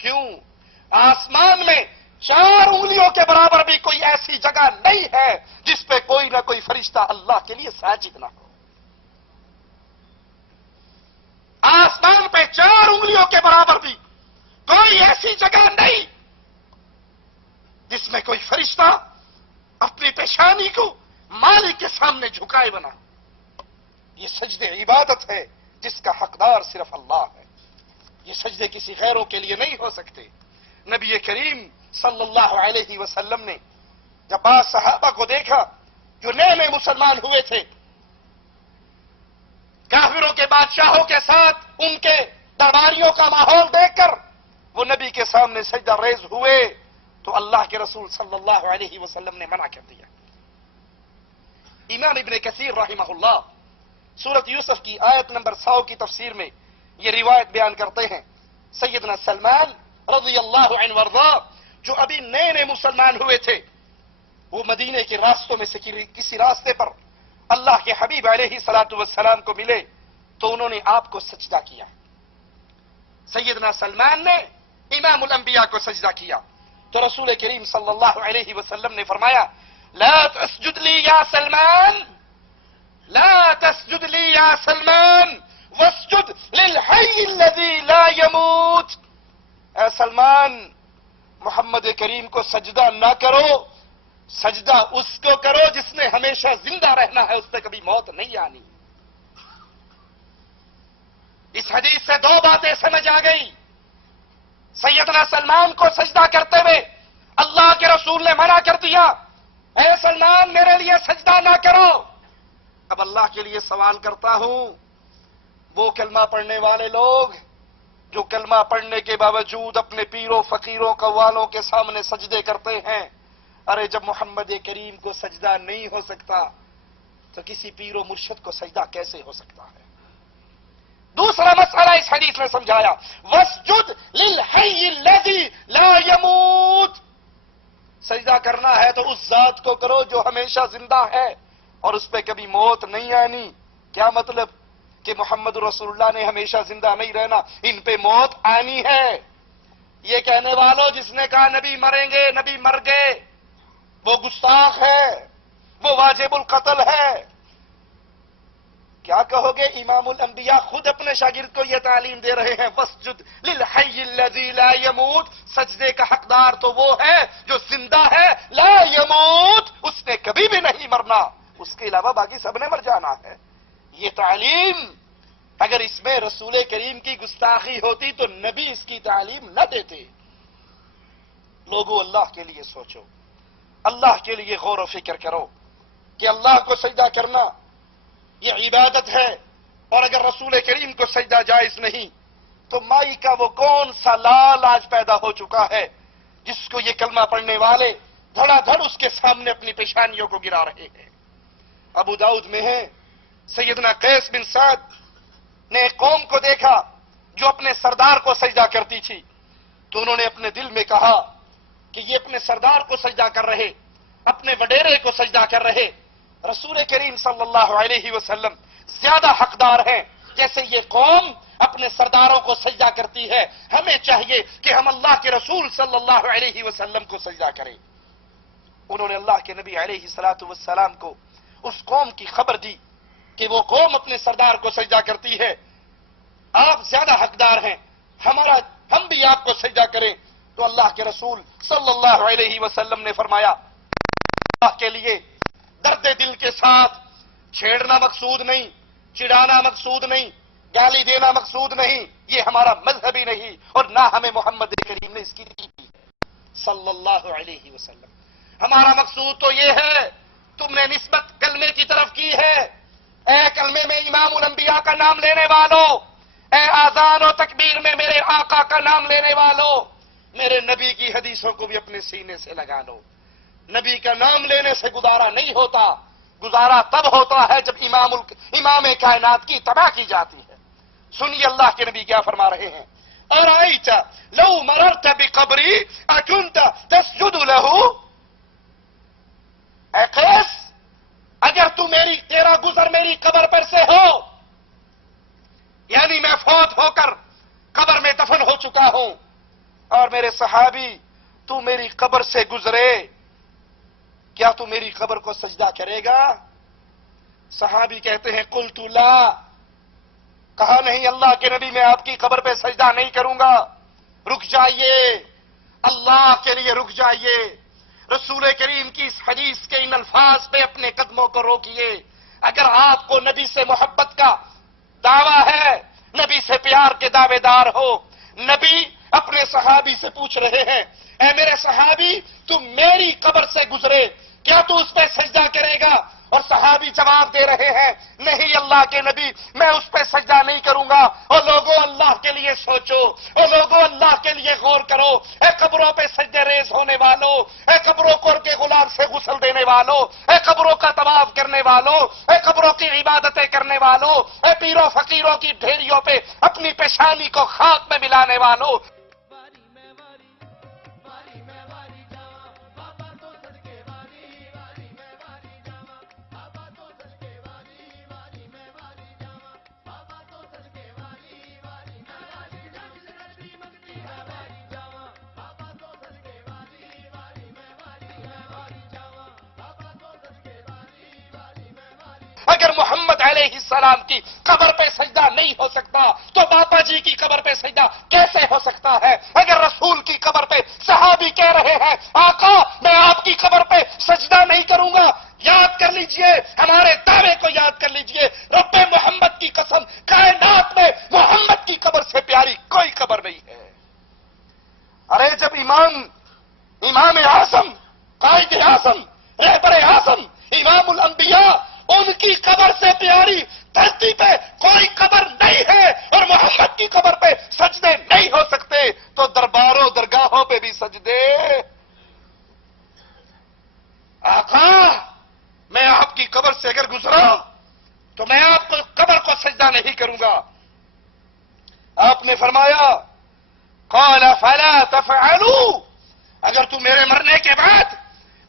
کیوں؟ آسمان میں 4 انگلیوں کے برابر بھی کوئی ایسی جگہ نہیں ہے جس پہ کوئی نہ کوئی فرشتہ اللہ کے لیے ساجد نہ ہو۔ آسمان پہ 4 انگلیوں کے برابر بھی کوئی ایسی جگہ نہیں جس میں کوئی فرشتہ اپنی پیشانی کو مالک کے سامنے جھکائے بنا۔ یہ سجدے عبادت ہے جس کا حقدار صرف اللہ ہے۔ یہ سجدے کسی غیروں کے لیے نہیں ہو سکتے۔ نبی کریم صلی اللہ علیہ وسلم نے جب بعض صحابہ کو دیکھا جو نئے نئے مسلمان ہوئے تھے، کافروں کے بادشاہوں کے ساتھ ان کے درباریوں کا ماحول دیکھ کر وہ نبی کے سامنے سجدہ ریز ہوئے تو اللہ کے رسول صلی اللہ علیہ وسلم نے منع کر دیا۔ امام ابن کثیر رحمہ اللہ سورۃ یوسف کی آیت نمبر 100 کی تفسیر میں یہ روایت بیان کرتے ہیں، سیدنا سلمان رضی اللہ عنہ وارضا جو ابھی نئے نئے مسلمان ہوئے تھے، وہ مدینے کے راستوں میں سے کسی راستے پر اللہ کے حبیب علیہ الصلوۃ والسلام کو ملے تو انہوں نے آپ کو سجدہ کیا۔ سیدنا سلمان نے امام الانبیاء کو سجدہ کیا تو رسول کریم صلی اللہ علیہ وسلم نے فرمایا، لا تسجد لی یا سلمان، لا تسجد لی یا سلمان واسجد للحی الذی لا يموت۔ اے سلمان، محمد کریم کو سجدہ نہ کرو، سجدہ اس کو کرو جس نے ہمیشہ زندہ رہنا ہے، اس پہ کبھی موت نہیں آنی۔ اس حدیث سے 2 باتیں سمجھ آ گئی۔ سیدنا سلمان کو سجدہ کرتے ہوئے اللہ کے رسول نے منع کر دیا، اے سلمان میرے لیے سجدہ نہ کرو۔ اب اللہ کے لیے سوال کرتا ہوں، وہ کلمہ پڑھنے والے لوگ جو کلمہ پڑھنے کے باوجود اپنے پیروں فقیروں قوالوں کے سامنے سجدے کرتے ہیں، ارے جب محمد کریم کو سجدہ نہیں ہو سکتا تو کسی پیر و مرشد کو سجدہ کیسے ہو سکتا ہے؟ دوسرا مسئلہ اس حدیث نے سمجھایا، واسجد للحی الذی لا يموت، سجدہ کرنا ہے تو اس ذات کو کرو جو ہمیشہ زندہ ہے اور اس پہ کبھی موت نہیں آنی۔ کیا مطلب؟ کہ محمد رسول اللہ نے ہمیشہ زندہ نہیں رہنا، ان پہ موت آنی ہے۔ یہ کہنے والوں جس نے کہا نبی مریں گے، نبی مر گئے، وہ گستاخ ہے، وہ واجب القتل ہے۔ کیا کہو گے؟ امام الانبیاء خود اپنے شاگرد کو یہ تعلیم دے رہے ہیں، واسجد للحی الذی لا یموت، سجدے کا حقدار تو وہ ہے جو زندہ ہے، لا یموت، اس نے کبھی بھی نہیں مرنا، اس کے علاوہ باقی سب نے مر جانا ہے۔ یہ تعلیم اگر اس میں رسول کریم کی گستاخی ہوتی تو نبی اس کی تعلیم نہ دیتے۔ لوگوں، اللہ کے لیے سوچو، اللہ کے لیے غور و فکر کرو کہ اللہ کو سجدہ کرنا یہ عبادت ہے، اور اگر رسول کریم کو سجدہ جائز نہیں تو مائی کا وہ کون سا لال آج پیدا ہو چکا ہے جس کو یہ کلمہ پڑھنے والے دھڑا دھڑ اس کے سامنے اپنی پیشانیوں کو گرا رہے ہیں۔ ابو داؤد میں ہے، سیدنا قیس بن سعد نے ایک قوم کو دیکھا جو اپنے سردار کو سجدہ کرتی تھی، تو انہوں نے اپنے دل میں کہا کہ یہ اپنے سردار کو سجدہ کر رہے، اپنے وڈیرے کو سجدہ کر رہے، رسول کریم صلی اللہ علیہ وسلم زیادہ حقدار ہیں جیسے یہ قوم اپنے سرداروں کو سجدہ کرتی ہے، ہمیں چاہیے کہ ہم اللہ کے رسول صلی اللہ علیہ وسلم کو سجدہ کریں۔ انہوں نے اللہ کے نبی علیہ الصلوۃ والسلام کو اس قوم کی خبر دی کہ وہ قوم اپنے سردار کو سجدہ کرتی ہے، آپ زیادہ حقدار ہیں، ہم بھی آپ کو سجدہ کریں۔ تو اللہ کے رسول صلی اللہ علیہ وسلم نے فرمایا، اللہ کے لیے درد دل کے ساتھ چھیڑنا مقصود نہیں، چڑانا مقصود نہیں، گالی دینا مقصود نہیں، یہ ہمارا مذہب ہی نہیں، اور نہ ہمیں محمد کریم نے اس کی دی صلی اللہ علیہ وسلم۔ ہمارا مقصود تو یہ ہے، تم نے نسبت کلمے کی طرف کی ہے، اے کلمے میں امام الانبیاء کا نام لینے والوں، اے آذان و تکبیر میں میرے آقا کا نام لینے والوں، میرے نبی کی حدیثوں کو بھی اپنے سینے سے لگا لو۔ نبی کا نام لینے سے گزارا نہیں ہوتا، گزارا تب ہوتا ہے جب امام کائنات کی تباہ کی جاتی ہے۔ سنیے اللہ کے نبی کیا فرما رہے ہیں، اور آئیتا لو مررت بقبری اکنت تسجد لہ، اے قیس اگر تیرا گزر میری قبر پر سے ہو، یعنی میں فوت ہو کر قبر میں دفن ہو چکا ہوں، اور میرے صحابی تو میری قبر سے گزرے، کیا تو میری قبر کو سجدہ کرے گا؟ صحابی کہتے ہیں قلت لا، کہا نہیں اللہ کے نبی میں آپ کی قبر پہ سجدہ نہیں کروں گا۔ رک جائیے، اللہ کے لیے رک جائیے، رسول کریم کی اس حدیث کے ان الفاظ پہ اپنے قدموں کو روکیے۔ اگر آپ کو نبی سے محبت کا دعویٰ ہے، نبی سے پیار کے دعوے دار ہو، نبی اپنے صحابی سے پوچھ رہے ہیں، اے میرے صحابی تم میری قبر سے گزرے، کیا تو اس پہ سجدہ کرے گا؟ اور صحابی جواب دے رہے ہیں، نہیں اللہ کے نبی میں اس پہ سجدہ نہیں کروں گا۔ اور لوگوں اللہ کے لیے سوچو، اور لوگوں اللہ کے لیے غور کرو، اے قبروں پہ سجدے ریز ہونے والوں، اے قبروں کو کے غلام سے غسل دینے والوں، اے قبروں کا طواف کرنے والوں، اے قبروں کی عبادتیں کرنے والوں، اے پیروں فقیروں کی ڈھیریوں پہ اپنی پیشانی کو خاک میں ملانے والوں، اگر محمد علیہ السلام کی قبر پہ سجدہ نہیں ہو سکتا تو باپا جی کی قبر پہ سجدہ کیسے ہو سکتا ہے؟ اگر رسول کی قبر پہ صحابی کہہ رہے ہیں آقا میں آپ کی قبر پہ سجدہ نہیں کروں گا، یاد کر لیجئے، ہمارے دعوے کو یاد کر لیجئے، رب محمد کی قسم کائنات میں محمد کی قبر سے پیاری کوئی قبر نہیں ہے۔ ارے جب امام اعظم، قائد اعظم، رہبر اعظم، امام الانبیاء، ان کی قبر سے پیاری دھرتی پہ کوئی قبر نہیں ہے اور محمد کی قبر پہ سجدے نہیں ہو سکتے، تو درباروں درگاہوں پہ بھی سجدے۔ آقا میں آپ کی قبر سے اگر گزرا تو میں آپ کو قبر کو سجدہ نہیں کروں گا۔ آپ نے فرمایا قال فلا تفعلوا، اگر تو میرے مرنے کے بعد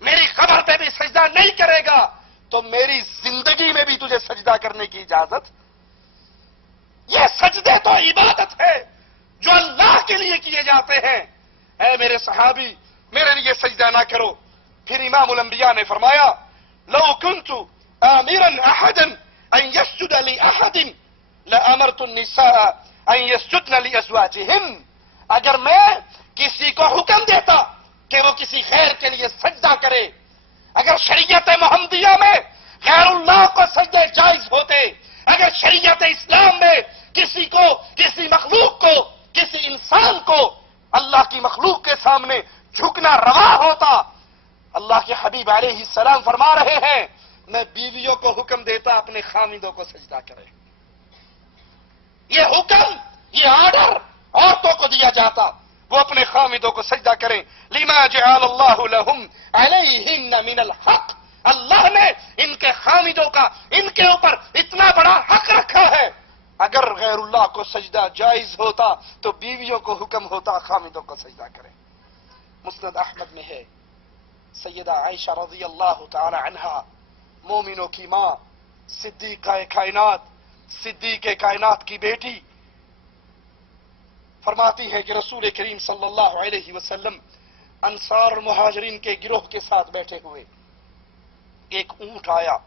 میری قبر پہ بھی سجدہ نہیں کرے گا تو میری زندگی میں بھی تجھے سجدہ کرنے کی اجازت۔ یہ سجدے تو عبادت ہے جو اللہ کے لیے کیے جاتے ہیں، اے میرے صحابی میرے لیے سجدہ نہ کرو۔ پھر امام الانبیاء نے فرمایا لو كنت آمرا احدا ان يسجد لأحد لأمرت النساء ان يسجدن لأزواجهن، اگر میں کسی کو حکم دیتا کہ وہ کسی غیر کے لیے سجدہ کرے، اگر شریعت محمدیہ میں غیر اللہ کو سجدے جائز ہوتے، اگر شریعت اسلام میں کسی کو، کسی مخلوق کو، کسی انسان کو اللہ کی مخلوق کے سامنے جھکنا روا ہوتا، اللہ کے حبیب علیہ السلام فرما رہے ہیں میں بیویوں کو حکم دیتا اپنے خامندوں کو سجدہ کرے۔ یہ حکم، یہ آرڈر عورتوں کو دیا جاتا، وہ اپنے خامندوں کو سجدہ کریں۔ لما جعل اللہ لہم علیہن من الحق، اللہ نے ان کے خامندوں کا ان کے اوپر اتنا بڑا حق رکھا ہے، اگر غیر اللہ کو سجدہ جائز ہوتا تو بیویوں کو حکم ہوتا خامندوں کو سجدہ کریں۔ مسند احمد میں ہے سیدہ عائشہ رضی اللہ تعالی عنہا، مومنوں کی ماں، صدیقہ کائنات، صدیق کائنات کی بیٹی، فرماتی ہے کہ رسول کریم صلی اللہ علیہ وسلم انصار اور مہاجرین کے گروہ کے ساتھ بیٹھے ہوئے، ایک اونٹ آیا،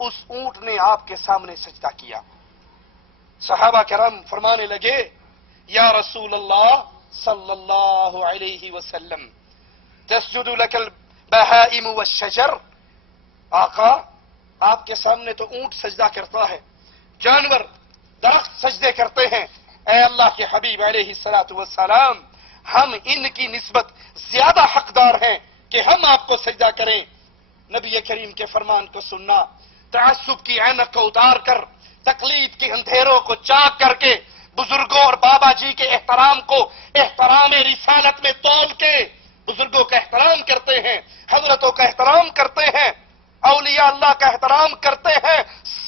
اس اونٹ نے آپ کے سامنے سجدہ کیا۔ صحابہ کرام فرمانے لگے یا رسول اللہ صلی اللہ علیہ وسلم تسجد لك البہائم والشجر، آقا آپ کے سامنے تو اونٹ سجدہ کرتا ہے، جانور درخت سجدے کرتے ہیں، اے اللہ کے حبیب علیہ الصلوۃ والسلام ہم ان کی نسبت زیادہ حقدار ہیں کہ ہم آپ کو سجدہ کریں۔ نبی کریم کے فرمان کو سننا، تعصب کی عینک کو اتار کر، تقلید کے اندھیروں کو چاک کر کے، بزرگوں اور بابا جی کے احترام کو احترام رسالت میں تول کے بزرگوں کا احترام کرتے ہیں، حضرتوں کا احترام کرتے ہیں، اولیاء اللہ کا احترام کرتے ہیں،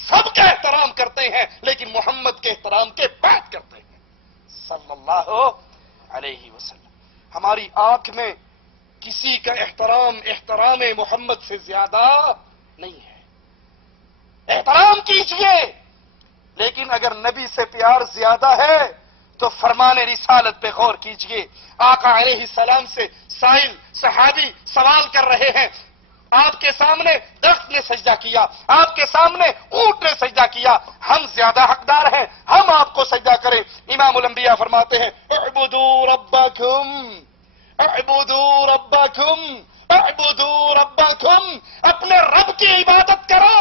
سب کا احترام کرتے ہیں، لیکن محمد کے احترام کے بعد کرتے ہیں صلی اللہ علیہ وسلم۔ ہماری آنکھ میں کسی کا احترام محمد سے زیادہ نہیں ہے، احترام کیجئے، لیکن اگر نبی سے پیار زیادہ ہے تو فرمان رسالت پہ غور کیجئے۔ آقا علیہ السلام سے سائل صحابی سوال کر رہے ہیں، آپ کے سامنے درخت نے سجدہ کیا، آپ کے سامنے اونٹ نے سجدہ کیا، ہم زیادہ حقدار ہیں، ہم آپ کو سجدہ کریں۔ امام الانبیاء فرماتے ہیں اعبدوا ربکم، اعبدوا ربکم، اعبدوا ربکم، اپنے رب کی عبادت کرو۔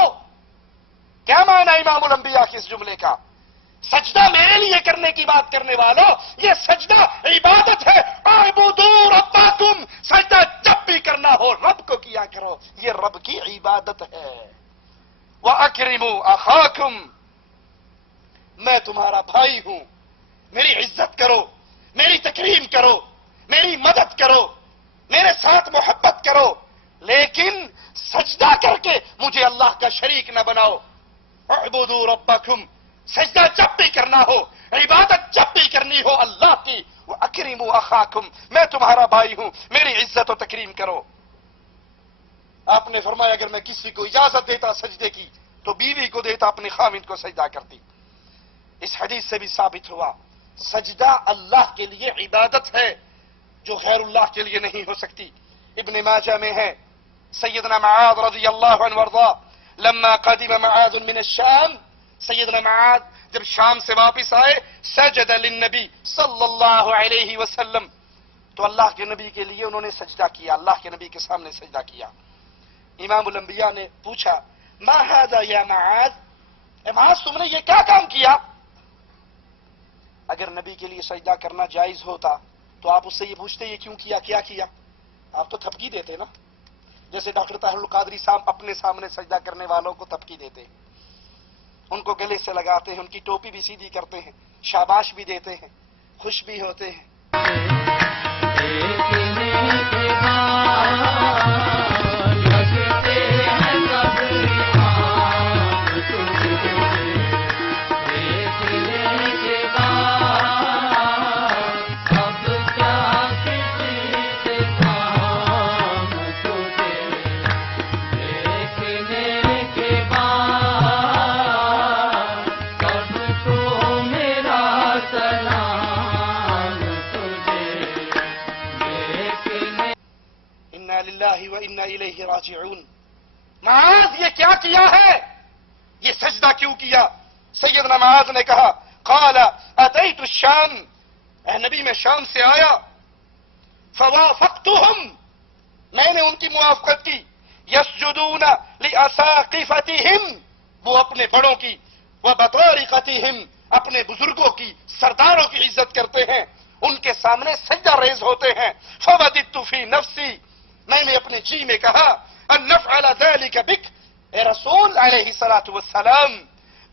کیا معنی امام الانبیاء کے اس جملے کا؟ سجدہ میرے لیے کرنے کی بات کرنے والوں، یہ سجدہ عبادت ہے۔ اعبدوا ربکم، سجدہ جب بھی کرنا ہو رب کو کیا کرو، یہ رب کی عبادت ہے۔ وَأَكْرِمُوا أَخَاكُمْ، میں تمہارا بھائی ہوں، میری عزت کرو، میری تکریم کرو، میری مدد کرو، میرے ساتھ محبت کرو، لیکن سجدہ کر کے مجھے اللہ کا شریک نہ بناؤ۔ اعبدوا ربکم، سجدہ جب بھی کرنا ہو، عبادت جب بھی کرنی ہو اللہ کی، وَأَكْرِمُوا أَخَاكُمْ، میں تمہارا بھائی ہوں، میری عزت و تکریم کرو۔ آپ نے فرمایا اگر میں کسی کو اجازت دیتا سجدے کی تو بیوی کو دیتا، اپنے خامند کو سجدہ کرتی۔ اس حدیث سے بھی ثابت ہوا سجدہ اللہ کے لیے عبادت ہے جو غیر اللہ کے لیے نہیں ہو سکتی۔ ابن ماجہ میں ہے سیدنا معاذ رضی اللہ عنہ وارضاه لما قدم معاذ من الشام، سیدنا معاذ جب شام سے واپس آئے، سجد للنبی صلی اللہ علیہ وسلم، تو اللہ کے نبی کے لیے انہوں نے سجدہ کیا، اللہ کے نبی کے سامنے سجدہ کیا۔ امام الانبیاء نے پوچھا ما هذا یا معاذ، اے معاذ تم نے یہ کیا کام کیا؟ اگر نبی کے لیے سجدہ کرنا جائز ہوتا تو آپ اس سے یہ پوچھتے یہ کیوں کیا، کیا کیا؟ آپ تو تھپکی دیتے نا، جیسے ڈاکٹر طاہر القادری صاحب اپنے سامنے سجدہ کرنے والوں کو تھپکی دیتے ہیں، ان کو گلے سے لگاتے ہیں، ان کی ٹوپی بھی سیدھی کرتے ہیں، شاباش بھی دیتے ہیں، خوش بھی ہوتے ہیں۔ وَإِنَّا إِلَيْهِ رَاجِعُونَ۔ معاذ یہ کیا ہے؟ یہ سجدہ کیا. سیدنا معاذ نے کہا قال اتیت الشام، اے نبی میں شام سے آیا. فوافقتهم، میں نے ان کی موافقت کی. یسجدون لاساقفتهم، وہ اپنے بڑوں کی، وبطارقتهم، اپنے بزرگوں کی، سرداروں کی عزت کرتے ہیں، ان کے سامنے سجدہ ریز ہوتے ہیں. فوددت فی نفسی، میں نے اپنے جی میں کہا ان نفعل ذلك بک، اے رسول علیہ الصلوۃ والسلام،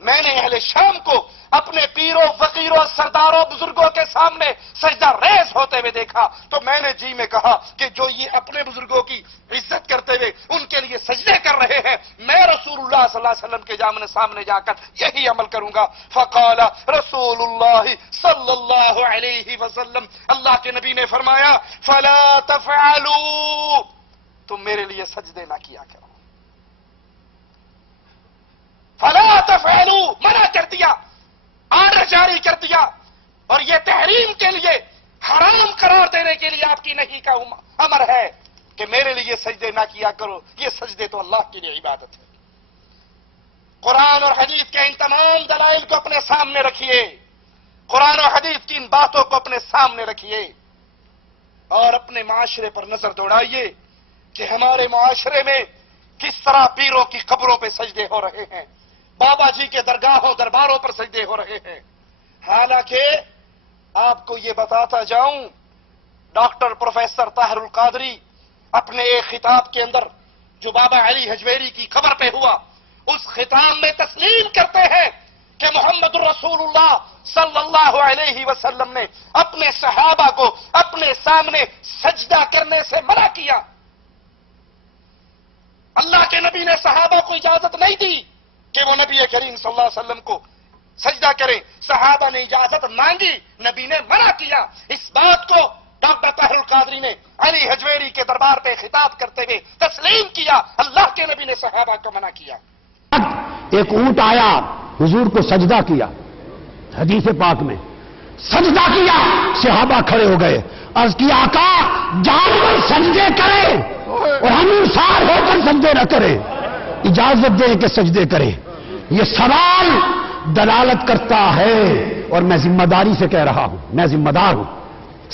میں نے اہل شام کو اپنے پیروں فقیروں سرداروں بزرگوں کے سامنے سجدہ ریز ہوتے ہوئے دیکھا تو میں نے جی میں کہا کہ جو یہ اپنے بزرگوں کی عزت کرتے ہوئے ان کے لیے سجدے کر رہے ہیں، میں رسول اللہ صلی اللہ علیہ وسلم کے سامنے جا کر یہی عمل کروں گا. فقال رسول اللہ صلی اللہ علیہ وسلم، اللہ کے نبی نے فرمایا فلا تفعلوا، تم میرے لیے سجدے نہ کیا کرو. فلا تفعلوا، منع کر دیا، آرڈر جاری کر دیا، اور یہ تحریم کے لیے، حرام قرار دینے کے لیے آپ کی نہیں کا امر ہے کہ میرے لیے سجدے نہ کیا کرو. یہ سجدے تو اللہ کے لیے عبادت ہے. قرآن اور حدیث کے ان تمام دلائل کو اپنے سامنے رکھیے، قرآن اور حدیث کی ان باتوں کو اپنے سامنے رکھیے، اور اپنے معاشرے پر نظر دوڑائیے کہ ہمارے معاشرے میں کس طرح پیروں کی قبروں پہ سجدے ہو رہے ہیں، بابا جی کے درگاہوں درباروں پر سجدے ہو رہے ہیں. حالانکہ آپ کو یہ بتاتا جاؤں، ڈاکٹر پروفیسر طاہر القادری اپنے ایک خطاب کے اندر جو بابا علی حجویری کی خبر پہ ہوا، اس خطاب میں تسلیم کرتے ہیں کہ محمد الرسول اللہ صلی اللہ علیہ وسلم نے اپنے صحابہ کو اپنے سامنے سجدہ کرنے سے منع کیا. اللہ کے نبی نے صحابہ کو اجازت نہیں دی کہ وہ نبی کریم صلی اللہ علیہ وسلم کو سجدہ کریں. صحابہ نے اجازت مانگی، نبی نے منع کیا. اس بات کو ڈاکٹر طاہر القادری نے علی حجویری کے دربار پہ خطاب کرتے ہوئے تسلیم کیا. اللہ کے نبی نے صحابہ کو منع کیا. ایک اونٹ آیا، حضور کو سجدہ کیا، حدیث پاک میں سجدہ کیا، صحابہ کھڑے ہو گئے، عرض کیا آقا جانور سجدے کریں اور ہم انسان ہو کر سجدے نہ کریں، اجازت دیں کہ سجدے کریں. یہ سوال دلالت کرتا ہے، اور میں ذمہ داری سے کہہ رہا ہوں، میں ذمہ دار ہوں،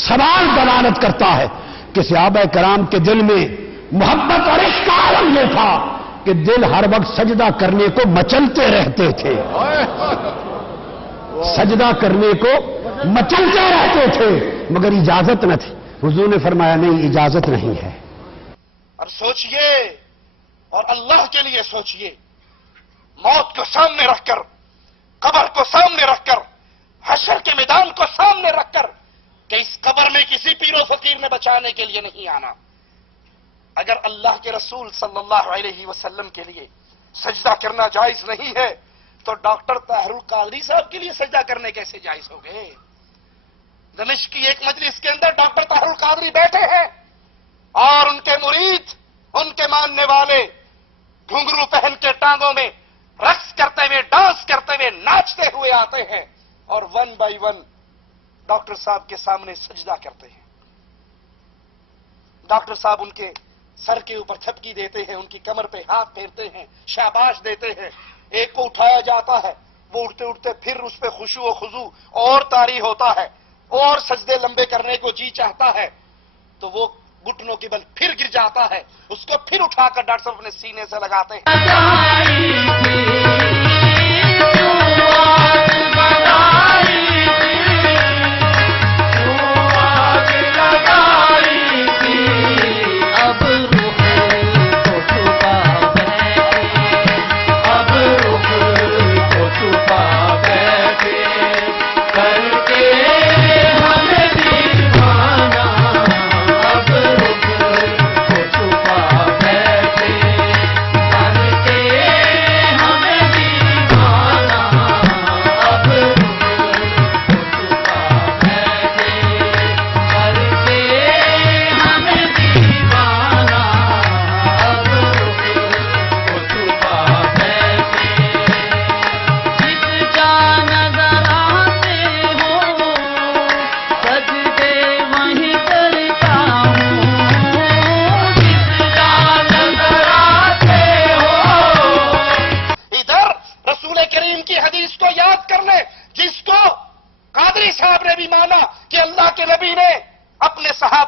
سوال دلالت کرتا ہے کہ صحابہ کرام کے دل میں محبت اور عشق کا عالم یہ تھا کہ دل ہر وقت سجدہ کرنے کو مچلتے رہتے تھے، سجدہ کرنے کو مچلتے رہتے تھے، مگر اجازت نہ تھی. حضور نے فرمایا نہیں، اجازت نہیں ہے. اور سوچئے، اور اللہ کے لیے سوچئے، موت کو سامنے رکھ کر، قبر کو سامنے رکھ کر، حشر کے میدان کو سامنے رکھ کر کہ اس قبر میں کسی پیر و فقیر نے بچانے کے لیے نہیں آنا. اگر اللہ کے رسول صلی اللہ علیہ وسلم کے لیے سجدہ کرنا جائز نہیں ہے تو ڈاکٹر طاہر القادری صاحب کے لیے سجدہ کرنے کیسے جائز ہو گئے؟ دمشق کی ایک مجلس کے اندر ڈاکٹر طاہر القادری بیٹھے ہیں اور ان کے مرید، ان کے ماننے والے گھنگرو پہن کے ٹانگوں میں رقص کرتے ہوئے، ڈانس کرتے ہوئے، ناچتے ہوئے آتے ہیں اور ون بائی ون ڈاکٹر صاحب کے سامنے سجدہ کرتے ہیں. ڈاکٹر صاحب ان کے سر کے اوپر تھپکی دیتے ہیں، ان کی کمر پہ ہاتھ پھیرتے ہیں، شاباش دیتے ہیں. ایک کو اٹھایا جاتا ہے، وہ اٹھتے اٹھتے پھر اس پہ خشوع و خضوع اور طاری ہوتا ہے، اور سجدے لمبے کرنے کو جی چاہتا ہے تو وہ گھٹنوں کے بل پھر گر جاتا ہے، اس کو پھر اٹھا کر ڈاکٹر صاحب اپنے سینے سے لگاتے ہیں.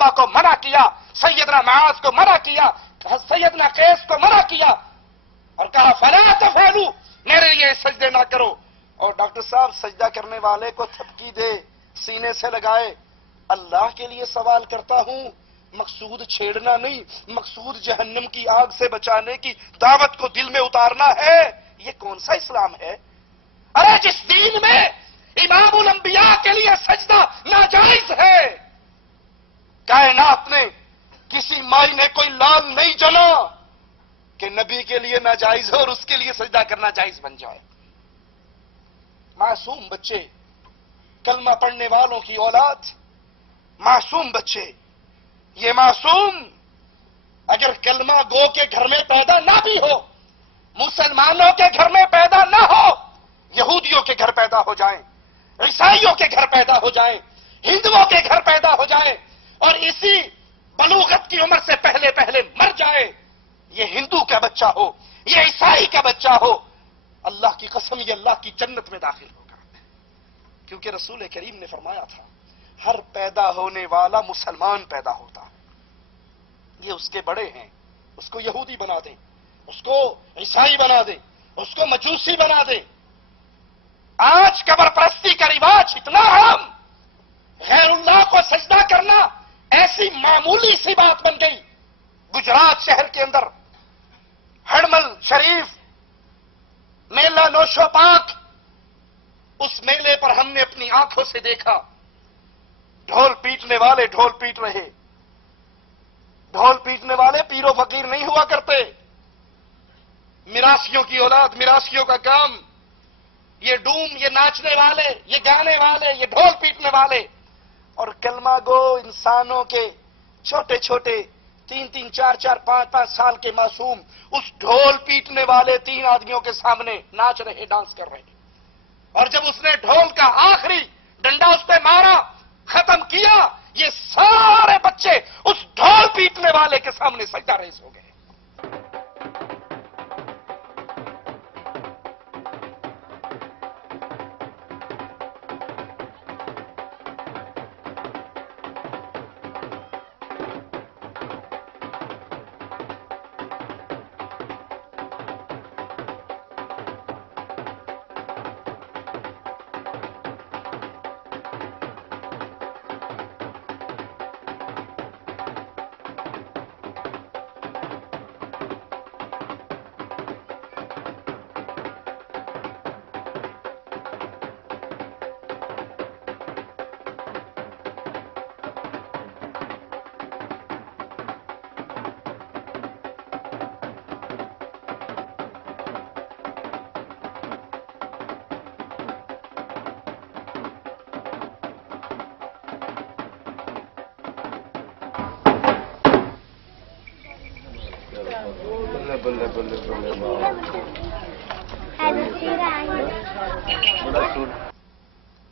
عبداللہ کو منع کیا، سیدنا معاذ کو منع کیا، سیدنا قیس کو منع کیا اور کہا فلا تفعلوا، میرے لیے سجدے نہ کرو. اور ڈاکٹر صاحب سجدہ کرنے والے کو تھپکی دے، سینے سے لگائے. اللہ کے لیے سوال کرتا ہوں، مقصود چھیڑنا نہیں، مقصود جہنم کی آگ سے بچانے کی دعوت کو دل میں اتارنا ہے. یہ کون سا اسلام ہے؟ ارے جس دین میں امام الانبیاء کے لیے سجدہ ناجائز ہے، کائنات نے کسی مائی نے کوئی لال نہیں جلا کہ نبی کے لیے ناجائز ہو اور اس کے لیے سجدہ کرنا جائز بن جائے. معصوم بچے، کلمہ پڑھنے والوں کی اولاد، معصوم بچے، یہ معصوم اگر کلمہ گو کے گھر میں پیدا نہ بھی ہو، مسلمانوں کے گھر میں پیدا نہ ہو، یہودیوں کے گھر پیدا ہو جائیں، عیسائیوں کے گھر پیدا ہو جائیں، ہندوؤں کے گھر پیدا ہو جائیں اور اسی بلوغت کی عمر سے پہلے پہلے مر جائے، یہ ہندو کا بچہ ہو، یہ عیسائی کا بچہ ہو، اللہ کی قسم یہ اللہ کی جنت میں داخل ہوگا. کیونکہ رسول کریم نے فرمایا تھا ہر پیدا ہونے والا مسلمان پیدا ہوتا ہے. یہ اس کے بڑے ہیں، اس کو یہودی بنا دیں، اس کو عیسائی بنا دیں، اس کو مجوسی بنا دیں. آج قبر پرستی کا رواج اتنا عام، غیر اللہ کو سجدہ کرنا ایسی معمولی سی بات بن گئی. گجرات شہر کے اندر ہڑمل شریف میلہ نوشو پاک، اس میلے پر ہم نے اپنی آنکھوں سے دیکھا ڈھول پیٹنے والے ڈھول پیٹ رہے. ڈھول پیٹنے والے پیر و فقیر نہیں ہوا کرتے، میراسیوں کی اولاد، میراسیوں کا کام. یہ ڈوم، یہ ناچنے والے، یہ گانے والے، یہ ڈھول پیٹنے والے. اور کلمہ گو انسانوں کے چھوٹے چھوٹے 3 4 5 سال کے معصوم اس ڈھول پیٹنے والے 3 آدمیوں کے سامنے ناچ رہے، ڈانس کر رہے. اور جب اس نے ڈھول کا آخری ڈنڈا اس پہ مارا، ختم کیا، یہ سارے بچے اس ڈھول پیٹنے والے کے سامنے سجدہ ریز ہو گئے.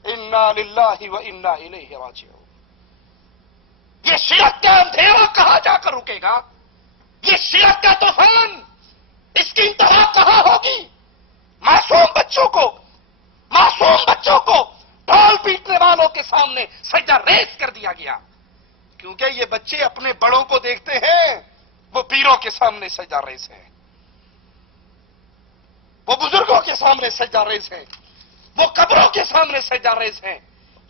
انا للہ و انا الیہ راجعون. یہ شرک کا اندھیرا کہاں جا کر رکے گا؟ یہ شرک کا طوفان، اس کی انتہا کہاں ہوگی؟ معصوم بچوں کو ڈھول پیٹنے والوں کے سامنے سجدہ ریز کر دیا گیا. کیونکہ یہ بچے اپنے بڑوں کو دیکھتے ہیں، وہ پیروں کے سامنے سجدہ ریز ہیں، وہ بزرگوں کے سامنے سجدہ ریز ہیں، وہ قبروں کے سامنے سجدہ ریز ہیں.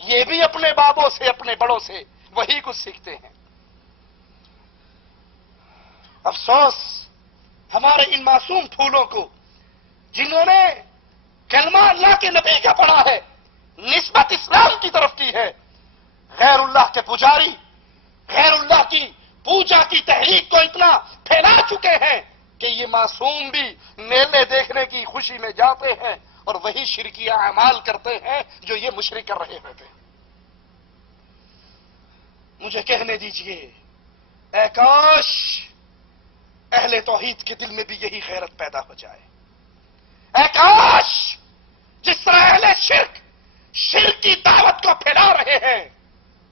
یہ بھی اپنے بابوں سے، اپنے بڑوں سے وہی کچھ سیکھتے ہیں. افسوس ہمارے ان معصوم پھولوں کو، جنہوں نے کلمہ اللہ کے نبی کا پڑھا ہے، نسبت اسلام کی طرف کی ہے، غیر اللہ کے پجاری، غیر اللہ کی پوجا کی تحریک کو اتنا پھیلا چکے ہیں کہ یہ معصوم بھی میلے دیکھنے کی خوشی میں جاتے ہیں اور وہی شرکیہ اعمال کرتے ہیں جو یہ مشرک کر رہے ہوتے ہیں. مجھے کہنے دیجئے، اے کاش اہل توحید کے دل میں بھی یہی غیرت پیدا ہو جائے. اے کاش جس طرح اہل شرک کی دعوت کو پھیلا رہے ہیں،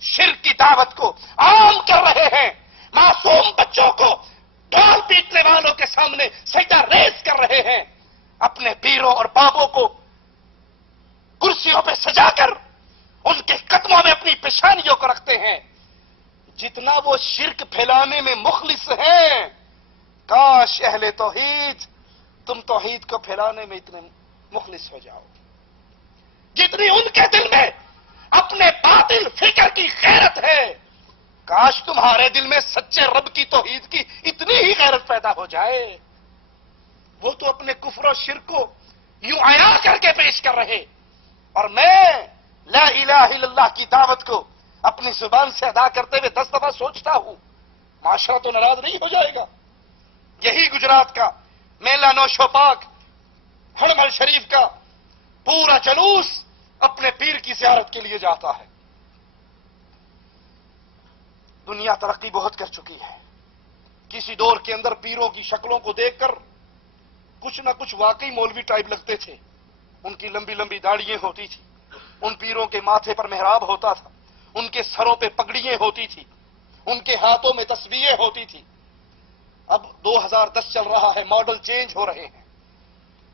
شرک کی دعوت کو عام کر رہے ہیں، معصوم بچوں کو ڈھول پیٹنے والوں کے سامنے سجدہ ریز کر رہے ہیں، اپنے پیروں اور بابوں کو کرسیوں پہ سجا کر ان کے قدموں میں اپنی پیشانیوں کو رکھتے ہیں. جتنا وہ شرک پھیلانے میں مخلص ہیں، کاش اہل توحید تم توحید کو پھیلانے میں اتنے مخلص ہو جاؤ، جتنی ان کے دل میں اپنے باطل فکر کی غیرت ہے، کاش تمہارے دل میں سچے رب کی توحید کی اتنی ہی غیرت پیدا ہو جائے۔ وہ تو اپنے کفر و شرک کو یوں عیا کر کے پیش کر رہے، اور میں لا الہ الا اللہ کی دعوت کو اپنی زبان سے ادا کرتے ہوئے 10 دفعہ سوچتا ہوں، معاشرہ تو ناراض نہیں ہو جائے گا؟ یہی گجرات کا میلہ نوش و پاک ہرمل شریف کا پورا جلوس اپنے پیر کی زیارت کے لیے جاتا ہے۔ دنیا ترقی بہت کر چکی ہے، کسی دور کے اندر پیروں کی شکلوں کو دیکھ کر کچھ نہ کچھ واقعی مولوی ٹائپ لگتے تھے، ان کی لمبی لمبی داڑھیاں ہوتی تھی، ان پیروں کے ماتھے پر محراب ہوتا تھا، ان کے سروں پہ پگڑیاں ہوتی تھی، ان کے ہاتھوں میں تسبیحیں ہوتی تھی۔ اب 2010 چل رہا ہے، ماڈل چینج ہو رہے ہیں،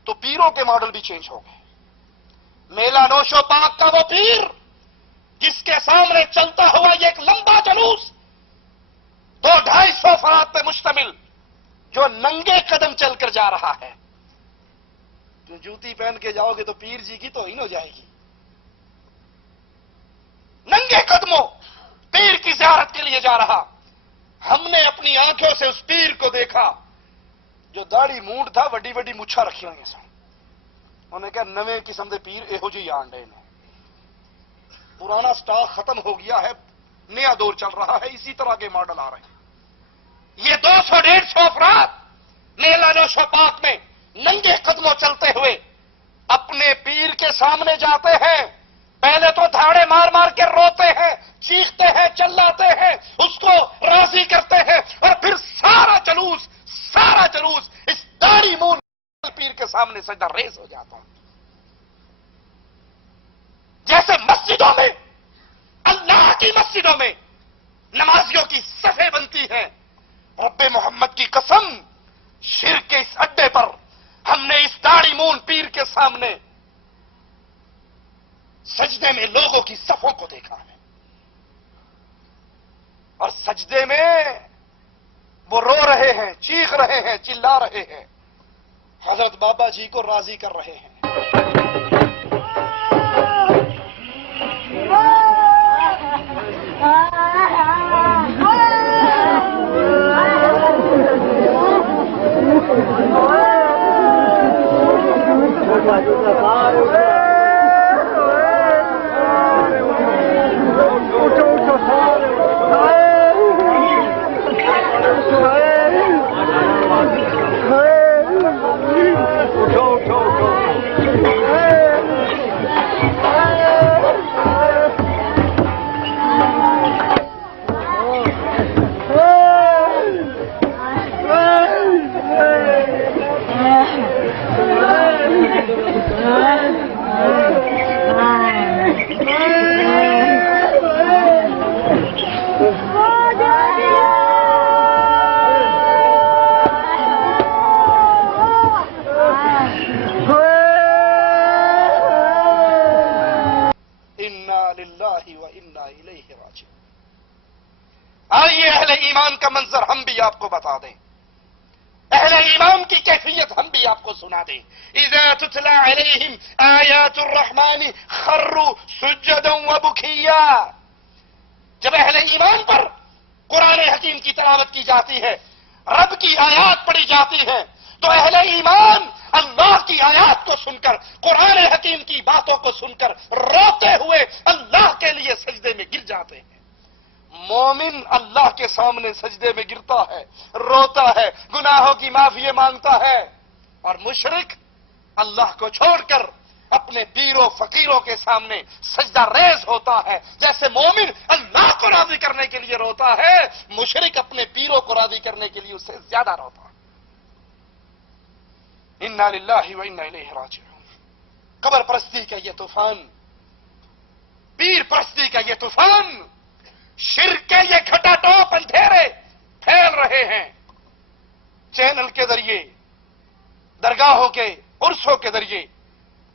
تو پیروں کے ماڈل بھی چینج ہو گئے۔ میلہ نوش و پاک کا وہ پیر جس کے سامنے چلتا ہوا یہ ایک لمبا جلوس 200-250 افراد پہ مشتمل، جو ننگے قدم چل کر جا رہا ہے، جو جوتی پہن کے جاؤ گے تو پیر جی کی توہین ہو جائے گی۔ ننگے قدموں پیر کی زیارت کے لیے جا رہا، ہم نے اپنی آنکھوں سے اس پیر کو دیکھا جو داڑھی مونڈ تھا، وڈی وڈی مچھا رکھی ہوئی سن۔ انہوں نے کہا نویں قسم دے پیر یہو جی آنڈے نے، پرانا سٹاک ختم ہو گیا ہے، نیا دور چل رہا ہے، اسی طرح کے ماڈل آ رہے ہیں۔ یہ 200-150 افراد میلہ نوش و پاک میں ننگے قدموں چلتے ہوئے اپنے پیر کے سامنے جاتے ہیں، پہلے تو دھاڑے مار مار کے روتے ہیں، چیختے ہیں، چلاتے ہیں، اس کو راضی کرتے ہیں، اور پھر سارا جلوس اس داڑھی مون پیر کے سامنے سجدہ ریز ہو جاتا ہے۔ جیسے مسجدوں میں، اللہ کی مسجدوں میں نمازیوں کی صفیں بنتی ہیں، رب محمد کی قسم شرک کے اس اڈے پر ہم نے اس داڑھی مون پیر کے سامنے سجدے میں لوگوں کی صفوں کو دیکھا ہے، اور سجدے میں وہ رو رہے ہیں، چیخ رہے ہیں، چلا رہے ہیں، حضرت بابا جی کو راضی کر رہے ہیں۔ آئیے اہل ایمان کا منظر ہم بھی آپ کو بتا دیں، اہل ایمان کی کیفیت ہم بھی آپ کو سنا دیں۔ اذا تتلى علیہم آیات الرحمن خروا سجدا وبکیا، جب اہل ایمان پر قرآن حکیم کی تلاوت کی جاتی ہے، رب کی آیات پڑھی جاتی ہے، تو اہل ایمان اللہ کی آیات کو سن کر، قرآن حکیم کی باتوں کو سن کر روتے ہوئے اللہ کے لیے سجدے میں گر جاتے ہیں۔ مومن اللہ کے سامنے سجدے میں گرتا ہے، روتا ہے، گناہوں کی معافی مانگتا ہے، اور مشرک اللہ کو چھوڑ کر اپنے پیروں فقیروں کے سامنے سجدہ ریز ہوتا ہے۔ جیسے مومن اللہ کو راضی کرنے کے لیے روتا ہے، مشرک اپنے پیروں کو راضی کرنے کے لیے اس سے زیادہ روتا ہے۔ انا للہ و انا الیہ راجعون۔ قبر پرستی کا یہ طوفان، پیر پرستی کا یہ طوفان، شرک کے یہ گھٹا ٹوپ اندھیرے پھیل رہے ہیں، چینل کے ذریعے، درگاہوں کے عرسوں کے ذریعے،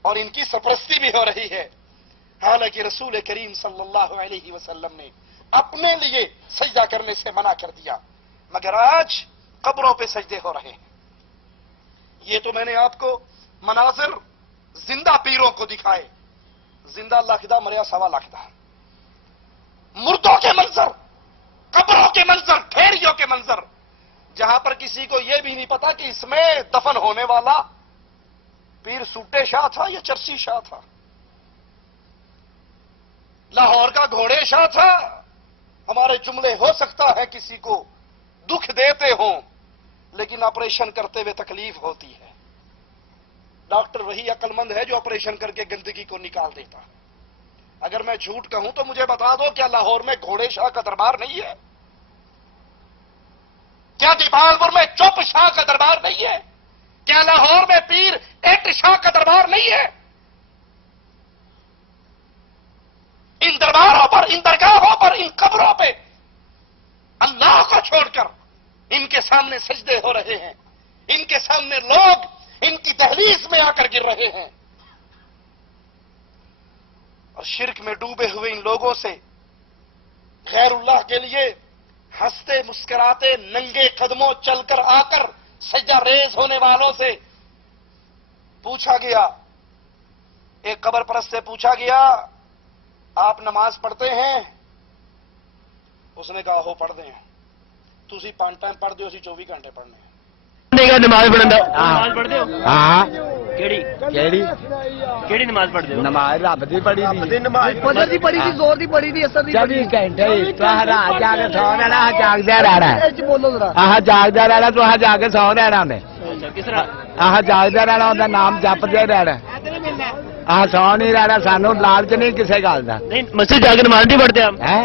اور ان کی سرپرستی بھی ہو رہی ہے۔ حالانکہ رسول کریم صلی اللہ علیہ وسلم نے اپنے لیے سجدہ کرنے سے منع کر دیا، مگر آج قبروں پہ سجدے ہو رہے ہیں۔ یہ تو میں نے آپ کو مناظر زندہ پیروں کو دکھائے، زندہ لکھدہ مریا سوا لکھدہ، مردوں کے منظر، قبروں کے منظر، ڈھیریوں کے منظر، جہاں پر کسی کو یہ بھی نہیں پتا کہ اس میں دفن ہونے والا پیر سوٹے شاہ تھا یا چرسی شاہ تھا، لاہور کا گھوڑے شاہ تھا۔ ہمارے جملے ہو سکتا ہے کسی کو دکھ دیتے ہوں، لیکن آپریشن کرتے ہوئے تکلیف ہوتی ہے۔ ڈاکٹر وہی عقل مند ہے جو آپریشن کر کے گندگی کو نکال دیتا۔ اگر میں جھوٹ کہوں تو مجھے بتا دو، کیا لاہور میں گھوڑے شاہ کا دربار نہیں ہے؟ کیا دیپال پور میں چپ شاہ کا دربار نہیں ہے؟ کیا لاہور میں پیر ایٹ شاہ کا دربار نہیں ہے؟ ان درباروں پر، ان درگاہوں پر، ان قبروں پہ اللہ کو چھوڑ کر ان کے سامنے سجدے ہو رہے ہیں، ان کے سامنے لوگ ان کی دہلیز میں آ کر گر رہے ہیں، اور شرک میں ڈوبے ہوئے ان لوگوں سے غیر اللہ کے لیے ہنستے مسکراتے ننگے قدموں چل کر آ کر سجدہ ریز ہونے والوں سے پوچھا گیا، ایک قبر پرست سے پوچھا گیا، آپ نماز پڑھتے ہیں؟ اس نے کہا ہو پڑھتے ہیں۔ تسی 5 ٹائم پڑھ دیو، اسی 24 گھنٹے پڑھنے ہیں۔ نماز پڑھندا نماز پڑھتے ہو؟ ہاں کیڑی کیڑی کیڑی نماز پڑھتے ہو؟ نماز رب دی پڑھی دی، فجر دی پڑھی تھی، زور دی پڑھی تھی، اثر دی پڑھی 24 گھنٹے تو رات جا کے سو رہنا، جاگدا رہنا، تھی۔ بولو ذرا۔ جاگدا رہنا، تو جا کے سو رہنا میں، اچھا کس طرح؟ جاگدا رہنا، اوندا نام جپدے رہنا، سو نہیں رہنا، سانو لالچ نہیں کسے گل دا۔ نہیں مسجد جا کے نماز نہیں پڑھتے آپ؟ ہے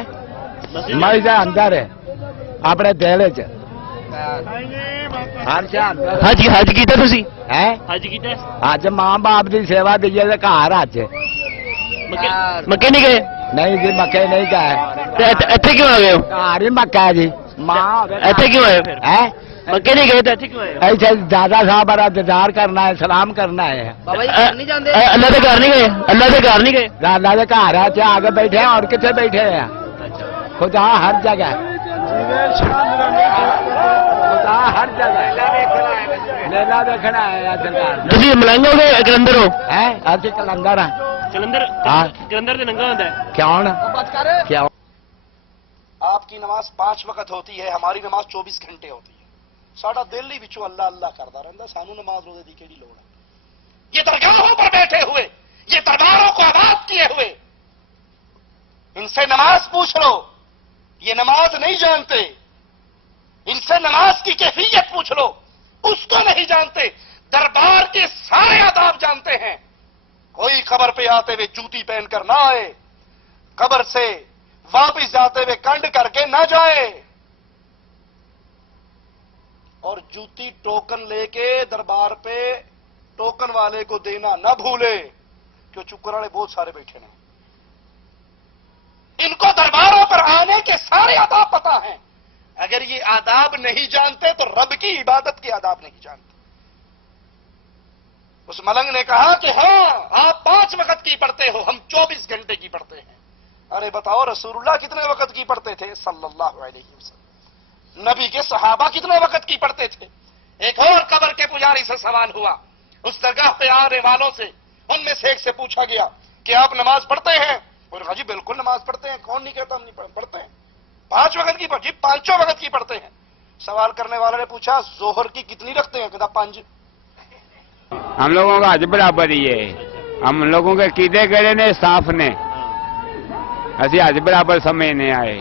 مسجد مسجد اندر ہے اپنے دل چ، ہر شاہ اندر حج کیتا تسی؟ ہے۔ حج کیتا ہے؟ اج ماں باپ دی سیوا دیئے تے گھر اج مکے نہیں گئے؟ نہیں جی، مکے نہیں گئے، ایتھے کیوں آ گئے ہو؟ گھر ہی مکہ ہے جی، ماں ایتھے کیوں آئے پھر؟ ہے مکے نہیں گئے تو ایتھے کیوں آئے ہو؟ ایسے دادا صاحب بڑا انتظار کرنا ہے، سلام کرنا ہے، بابا جی گھر نہیں جاندے؟ اللہ کے گھر نہیں گئے؟ اللہ کے گھر نہیں گئے؟ دادا کے گھر ہے، آگے بیٹھے ہیں اور کتنے بیٹھے ہیں؟ خدا ہر جگہ، خدا ہر جگہ، میلہ دیکھنا ہے سرکار، تسی ملنگ ہو گئے کلندر ہو؟ ہے ابھی کلندر ہیں، کلندر ہاں۔ کلندر تے ننگا ہوندا ہے؟ کیوں نا بس کر۔ کیوں؟ آپ کی نماز 5 وقت ہوتی ہے، ہماری نماز 24 گھنٹے ہوتی ہے۔ ساڈا دل ہی وچوں اللہ اللہ کرتا رہتا، سانو نماز روزے دی کیڑی لوڑ ہے؟ یہ درگاہوں پر بیٹھے ہوئے، یہ درباروں کو آباد کیے ہوئے، ان سے نماز پوچھ لو، یہ نماز نہیں جانتے، ان سے نماز کی کیفیت پوچھ لو، اس کو نہیں جانتے، دربار کے سارے آداب جانتے ہیں۔ کوئی قبر پہ آتے ہوئے جوتی پہن کر نہ آئے، قبر سے واپس جاتے ہوئے کنڈ کر کے نہ جائے، اور جوتی ٹوکن لے کے دربار پہ ٹوکن والے کو دینا نہ بھولے، کیوں چکر والے بہت سارے بیٹھے ہیں، ان کو درباروں پر آنے کے سارے آداب پتا ہیں۔ اگر یہ آداب نہیں جانتے تو رب کی عبادت کے آداب نہیں جانتے۔ اس ملنگ نے کہا کہ ہاں آپ 5 وقت کی پڑھتے ہو، ہم 24 گھنٹے کی پڑھتے ہیں۔ ارے بتاؤ رسول اللہ کتنے وقت کی پڑھتے تھے صلی اللہ علیہ وسلم؟ نبی کے صحابہ کتنے وقت کی پڑھتے تھے؟ ایک اور قبر کے پجاری سے سوال ہوا، اس درگاہ پہ آنے والوں سے، ان میں سے ایک سے پوچھا گیا کہ آپ نماز پڑھتے ہیں؟ انہوں نے کہا جی بالکل نماز پڑھتے ہیں، کون نہیں کہتا ہم نہیں پڑھتے ہیں، 5 وقت کی جی 5 وقت کی پڑھتے ہیں۔ سوال کرنے والے نے پوچھا ظہر کی کتنی رکھتے ہیں؟ کہتا 5۔ ہم لوگوں کا حج برابر ہی ہے، ہم لوگوں کے قیدے گڑے نے صاف نے، اسی حج برابر سمجھنے آئے۔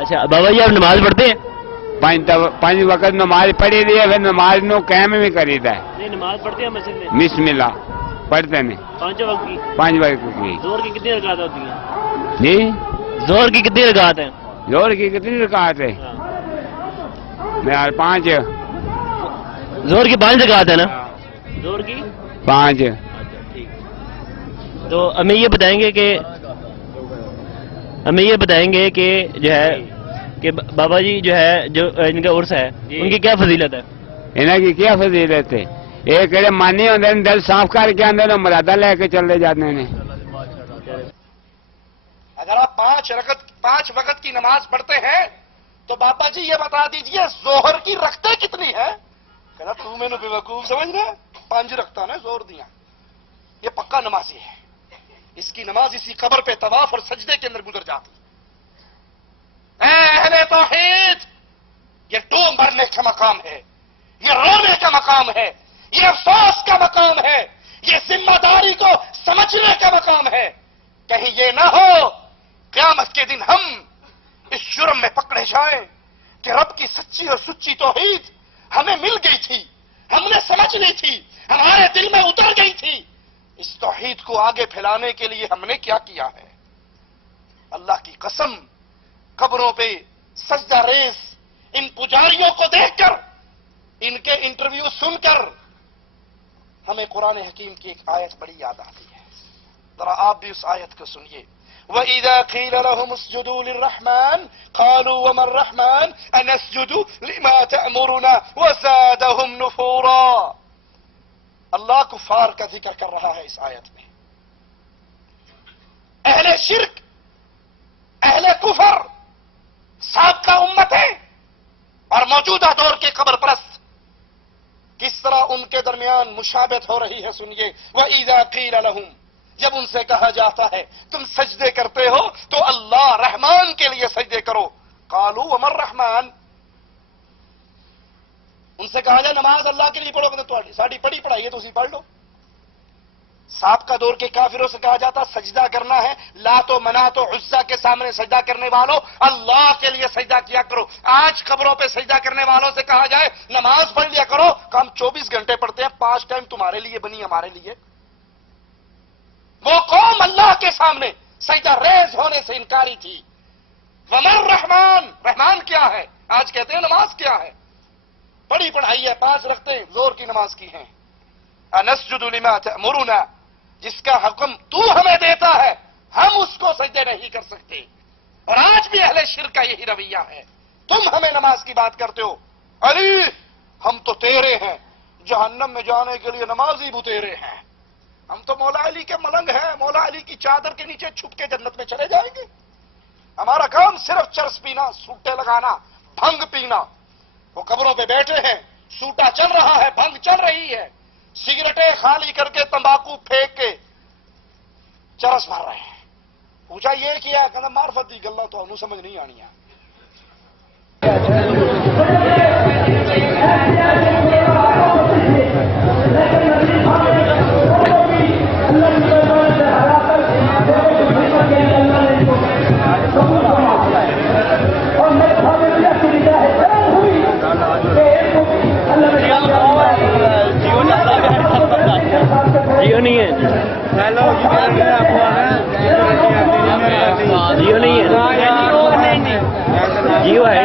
اچھا بابا جی آپ نماز پڑھتے ہیں؟ 5 وقت نماز پڑھی دی ہے، پھر نماز نو قائم بھی کری دا ہے، نہیں نماز پڑھتے ہیں مسجد میں؟ بسم اللہ پڑھتے ہیں 5 وقت کی؟ 5 وقت کی زور کی کتنی رکعت ہوتی ہیں؟ جی، زور کی کتنی رکعت ہیں؟ زور کی کتنی رکعت ہے؟ ہاں۔ 5 زور کی 5 رکعت ہے نا؟ زور کی 5۔ اچھا ٹھیک۔ تو ہمیں یہ بتائیں گے کہ جو ہے کہ بابا جی جو ہے جو ان کا عرس ہے ان کی کیا فضیلت ہے؟ انہوں کی کیا فضیلت ہے؟ یہ کہڑے مانی ہوتے ہیں دل صاف کر کے آدھے مرادہ لے کے چلے جاتے ہیں۔ اگر آپ 5 وقت کی نماز پڑھتے ہیں تو بابا جی یہ بتا دیجئے ظہر کی رکھتے کتنی ہے؟ کہنا تو میں نے بے وقوف سمجھنا 5 رکھتا نا زور دیا. یہ پکا نمازی ہے. اس کی نماز اسی قبر پہ طواف اور سجدے کے اندر گزر جاتی. اے اہل توحید، یہ ڈوب مرنے کا مقام ہے، یہ رونے کا مقام ہے، یہ افسوس کا مقام ہے، یہ ذمہ داری کو سمجھنے کا مقام ہے. کہیں یہ نہ ہو قیامت کے دن ہم اس جرم میں پکڑے جائیں کہ رب کی سچی اور سچی توحید ہمیں مل گئی تھی، ہم نے سمجھ لی تھی، ہمارے دل میں اتر گئی تھی. اس توحید کو آگے پھیلانے کے لیے ہم نے کیا کیا ہے؟ اللہ کی قسم، قبروں پہ سجدہ ریز ان پجاریوں کو دیکھ کر، ان کے انٹرویو سن کر ہمیں قرآن حکیم کی ایک آیت بڑی یاد آتی ہے. ذرا آپ بھی اس آیت کو سنیے. وَإِذَا قِيلَ لَهُمُ اسْجُدُوا لِلرَّحْمَنِ قَالُوا وَمَا الرَّحْمَنُ أَنَسْجُدُ لِمَا تَأْمُرُنَا وَزَادَهُمْ نُفُورًا. اللہ کفار کا ذکر کر رہا ہے اس آیت میں. اہل شرک، اہل کفر، سابقہ امتیں اور موجودہ دور کے قبر پرست کس طرح ان کے درمیان مشابہت ہو رہی ہے. سنیے. وَإِذَا قِيلَ لَهُمْ، جب ان سے کہا جاتا ہے تم سجدے کرتے ہو تو اللہ رحمان کے لیے سجدے کرو. قالوا وما الرحمن، ان سے کہا جائے نماز اللہ کے لیے پڑھو کہ ساڑی پڑھی پڑھائی ہے تو اسی پڑھ لو. سابقہ دور کے کافروں سے کہا جاتا سجدہ کرنا ہے لات و منات و عزا کے سامنے سجدہ کرنے والوں اللہ کے لیے سجدہ کیا کرو. آج قبروں پہ سجدہ کرنے والوں سے کہا جائے نماز پڑھ لیا کرو کہ ہم 24 گھنٹے پڑھتے ہیں، 5 ٹائم تمہارے لیے بنی ہمارے لیے. وہ قوم اللہ کے سامنے سجدہ ریز ہونے سے انکاری تھی. وما الرحمن، رحمان کیا ہے؟ آج کہتے ہیں نماز کیا ہے؟ پڑھی پڑھائی ہے، 5 رکھتے ہیں زور کی نماز کی ہیں. انسجد لما تأمرنا، جس کا حکم تو ہمیں دیتا ہے ہم اس کو سجدے نہیں کر سکتے. اور آج بھی اہل شرک کا یہی رویہ ہے. تم ہمیں نماز کی بات کرتے ہو، علی ہم تو تیرے ہیں، جہنم میں جانے کے لیے نمازی بھی تیرے ہیں. ہم تو مولا علی کے ملنگ ہیں، مولا علی کی چادر کے نیچے چھپ کے جنت میں چلے جائیں گے. ہمارا کام صرف چرس پینا، سوٹے لگانا، بھنگ پینا. وہ قبروں پہ بیٹھے ہیں، سوٹا چل رہا ہے، بھنگ چل رہی ہے، سگریٹیں خالی کر کے تمباکو پھینک کے چرس مار رہے ہیں. پوچھا یہ کیا؟ کہنا معرفت دی گلا تو انہوں سمجھ نہیں آنی ہے. جیو نہیں ہے، جیو نہیں ہے، جیو ہے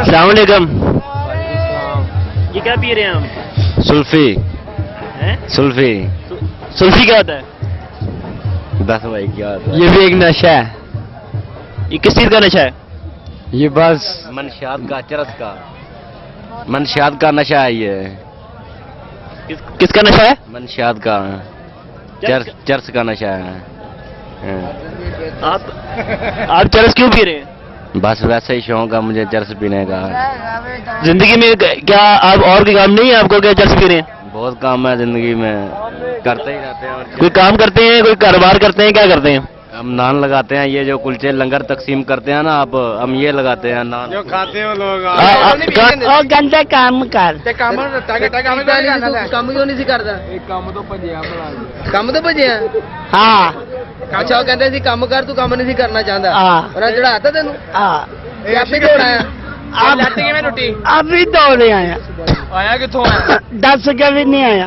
السلام علیکم. یہ کیا پی رہے ہیں ہم؟ سلفی. سلفی سلفی کیا ہوتا ہے؟ بس بھائی کیا ہوتا ہے؟ یہ بھی ایک نشہ ہے. یہ کس چیز کا نشہ ہے؟ یہ بس منشیات کا، چرس کا، منشیات کا نشہ ہے. یہ کس کا نشہ ہے؟ منشیات کا، چرس کا نشہ ہے. آپ چرس کیوں پی رہے ہیں؟ بس ویسے ہی شوق ہے مجھے چرس پینے کا. زندگی میں کیا آپ اور کوئی کام نہیں ہے آپ کو کہ چرس پی رہے ہیں؟ بہت کام ہے زندگی میں، کرتے ہی رہتے ہیں. اور کوئی کام کرتے ہیں، کوئی کاروبار کرتے ہیں، کیا کرتے ہیں؟ ہم نان لگاتے ہیں. یہ جو کلچے لنگر تقسیم کرتے ہیں نا آپ، ہم یہ لگاتے ہیں نان. جو کھاتے ہیں لوگ اور گندے کام کر ਕੰਮ ਕਿਉਂ ਨਹੀਂ ਸੀ ਕਰਦਾ? ਕੰਮ ਤੋਂ ਭੱਜਿਆ ਹਾਂ ਅੱਛਾ, ਉਹ ਕਹਿੰਦੇ ਸੀ ਕੰਮ ਕਰ, ਤੂੰ ਕੰਮ ਨਹੀਂ ਸੀ ਕਰਨਾ ਚਾਹੁੰਦਾ। ਹਾਂ। ਉਹਨਾਂ ਚੜਾਤਾ ਤੈਨੂੰ? ਹਾਂ ਇਹ ਆਪੇ ਦੌੜਾਇਆ? ਆਪ ਲੱਤ ਕਿਵੇਂ ਟੁੱਟੀ? ਅਭੀ ਦੌੜੇ ਆਇਆ, ਆਇਆ ਕਿੱਥੋਂ ਆਇਆ? ਦੱਸ ਕੇ ਵੀ ਨਹੀਂ ਆਇਆ.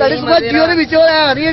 ਤੇਰੀ ਸੁਬਾ ਜੀਓ ਦੇ ਵਿੱਚੋਂ ਆ ਰਹੀ ਹੈ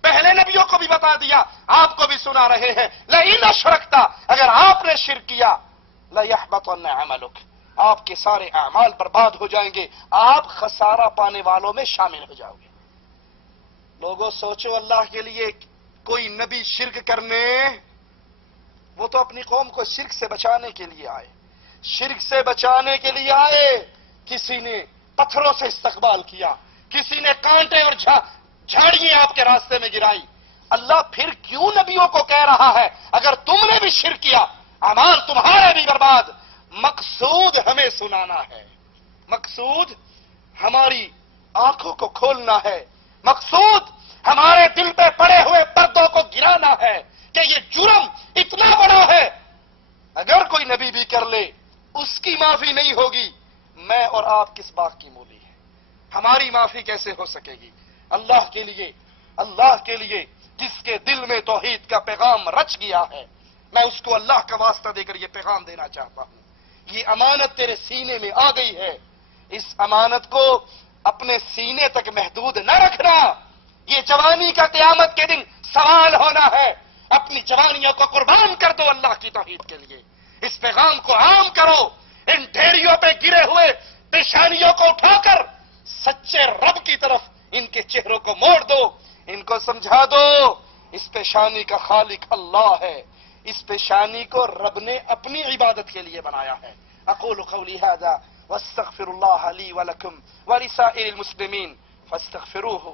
پہلے نبیوں کو بھی بتا دیا، آپ کو بھی سنا رہے ہیں، لئن اشرکت، اگر آپ نے شرک کیا، لَيَحْبَطَنَّ عَمَلُكَ، آپ کے سارے اعمال برباد ہو جائیں گے، آپ خسارہ پانے والوں میں شامل ہو جاؤ گے۔ لوگوں سوچو، اللہ کے لیے کوئی نبی شرک کرنے، وہ تو اپنی قوم کو شرک سے بچانے کے لیے آئے، شرک سے بچانے کے لیے آئے۔ کسی نے پتھروں سے استقبال کیا، کسی نے کانٹے اور جھاڑیاں آپ کے راستے میں گرائی۔ اللہ پھر کیوں نبیوں کو کہہ رہا ہے اگر تم نے بھی شرک کیا اعمال تمہارے بھی برباد؟ مقصود ہمیں سنانا ہے، مقصود ہماری آنکھوں کو کھولنا ہے، مقصود ہمارے دل پہ پڑے ہوئے پردوں کو گرانا ہے کہ یہ جرم اتنا بڑا ہے، اگر کوئی نبی بھی کر لے اس کی معافی نہیں ہوگی، میں اور آپ کس بات کی مولی ہیں؟ ہماری معافی کیسے ہو سکے گی؟ اللہ کے لیے جس کے دل میں توحید کا پیغام رچ گیا ہے، میں اس کو اللہ کا واسطہ دے کر یہ پیغام دینا چاہتا ہوں، یہ امانت تیرے سینے میں آ گئی ہے، اس امانت کو اپنے سینے تک محدود نہ رکھنا، یہ جوانی کا قیامت کے دن سوال ہونا ہے، اپنی جوانیوں کو قربان کر دو اللہ کی توحید کے لیے، اس پیغام کو عام کرو، ان ڈھیریوں پہ گرے ہوئے پیشانیوں کو اٹھا کر سچے رب کی طرف ان کے چہروں کو موڑ دو، ان کو سمجھا دو اس پیشانی کا خالق اللہ ہے، اس پیشانی کو رب نے اپنی عبادت کے لیے بنایا ہے۔ اقول قولی ھذا واستغفر اللہ لی ولکم ولسائر المسلمین فاستغفروہ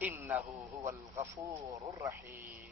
انہ هو الغفور الرحیم۔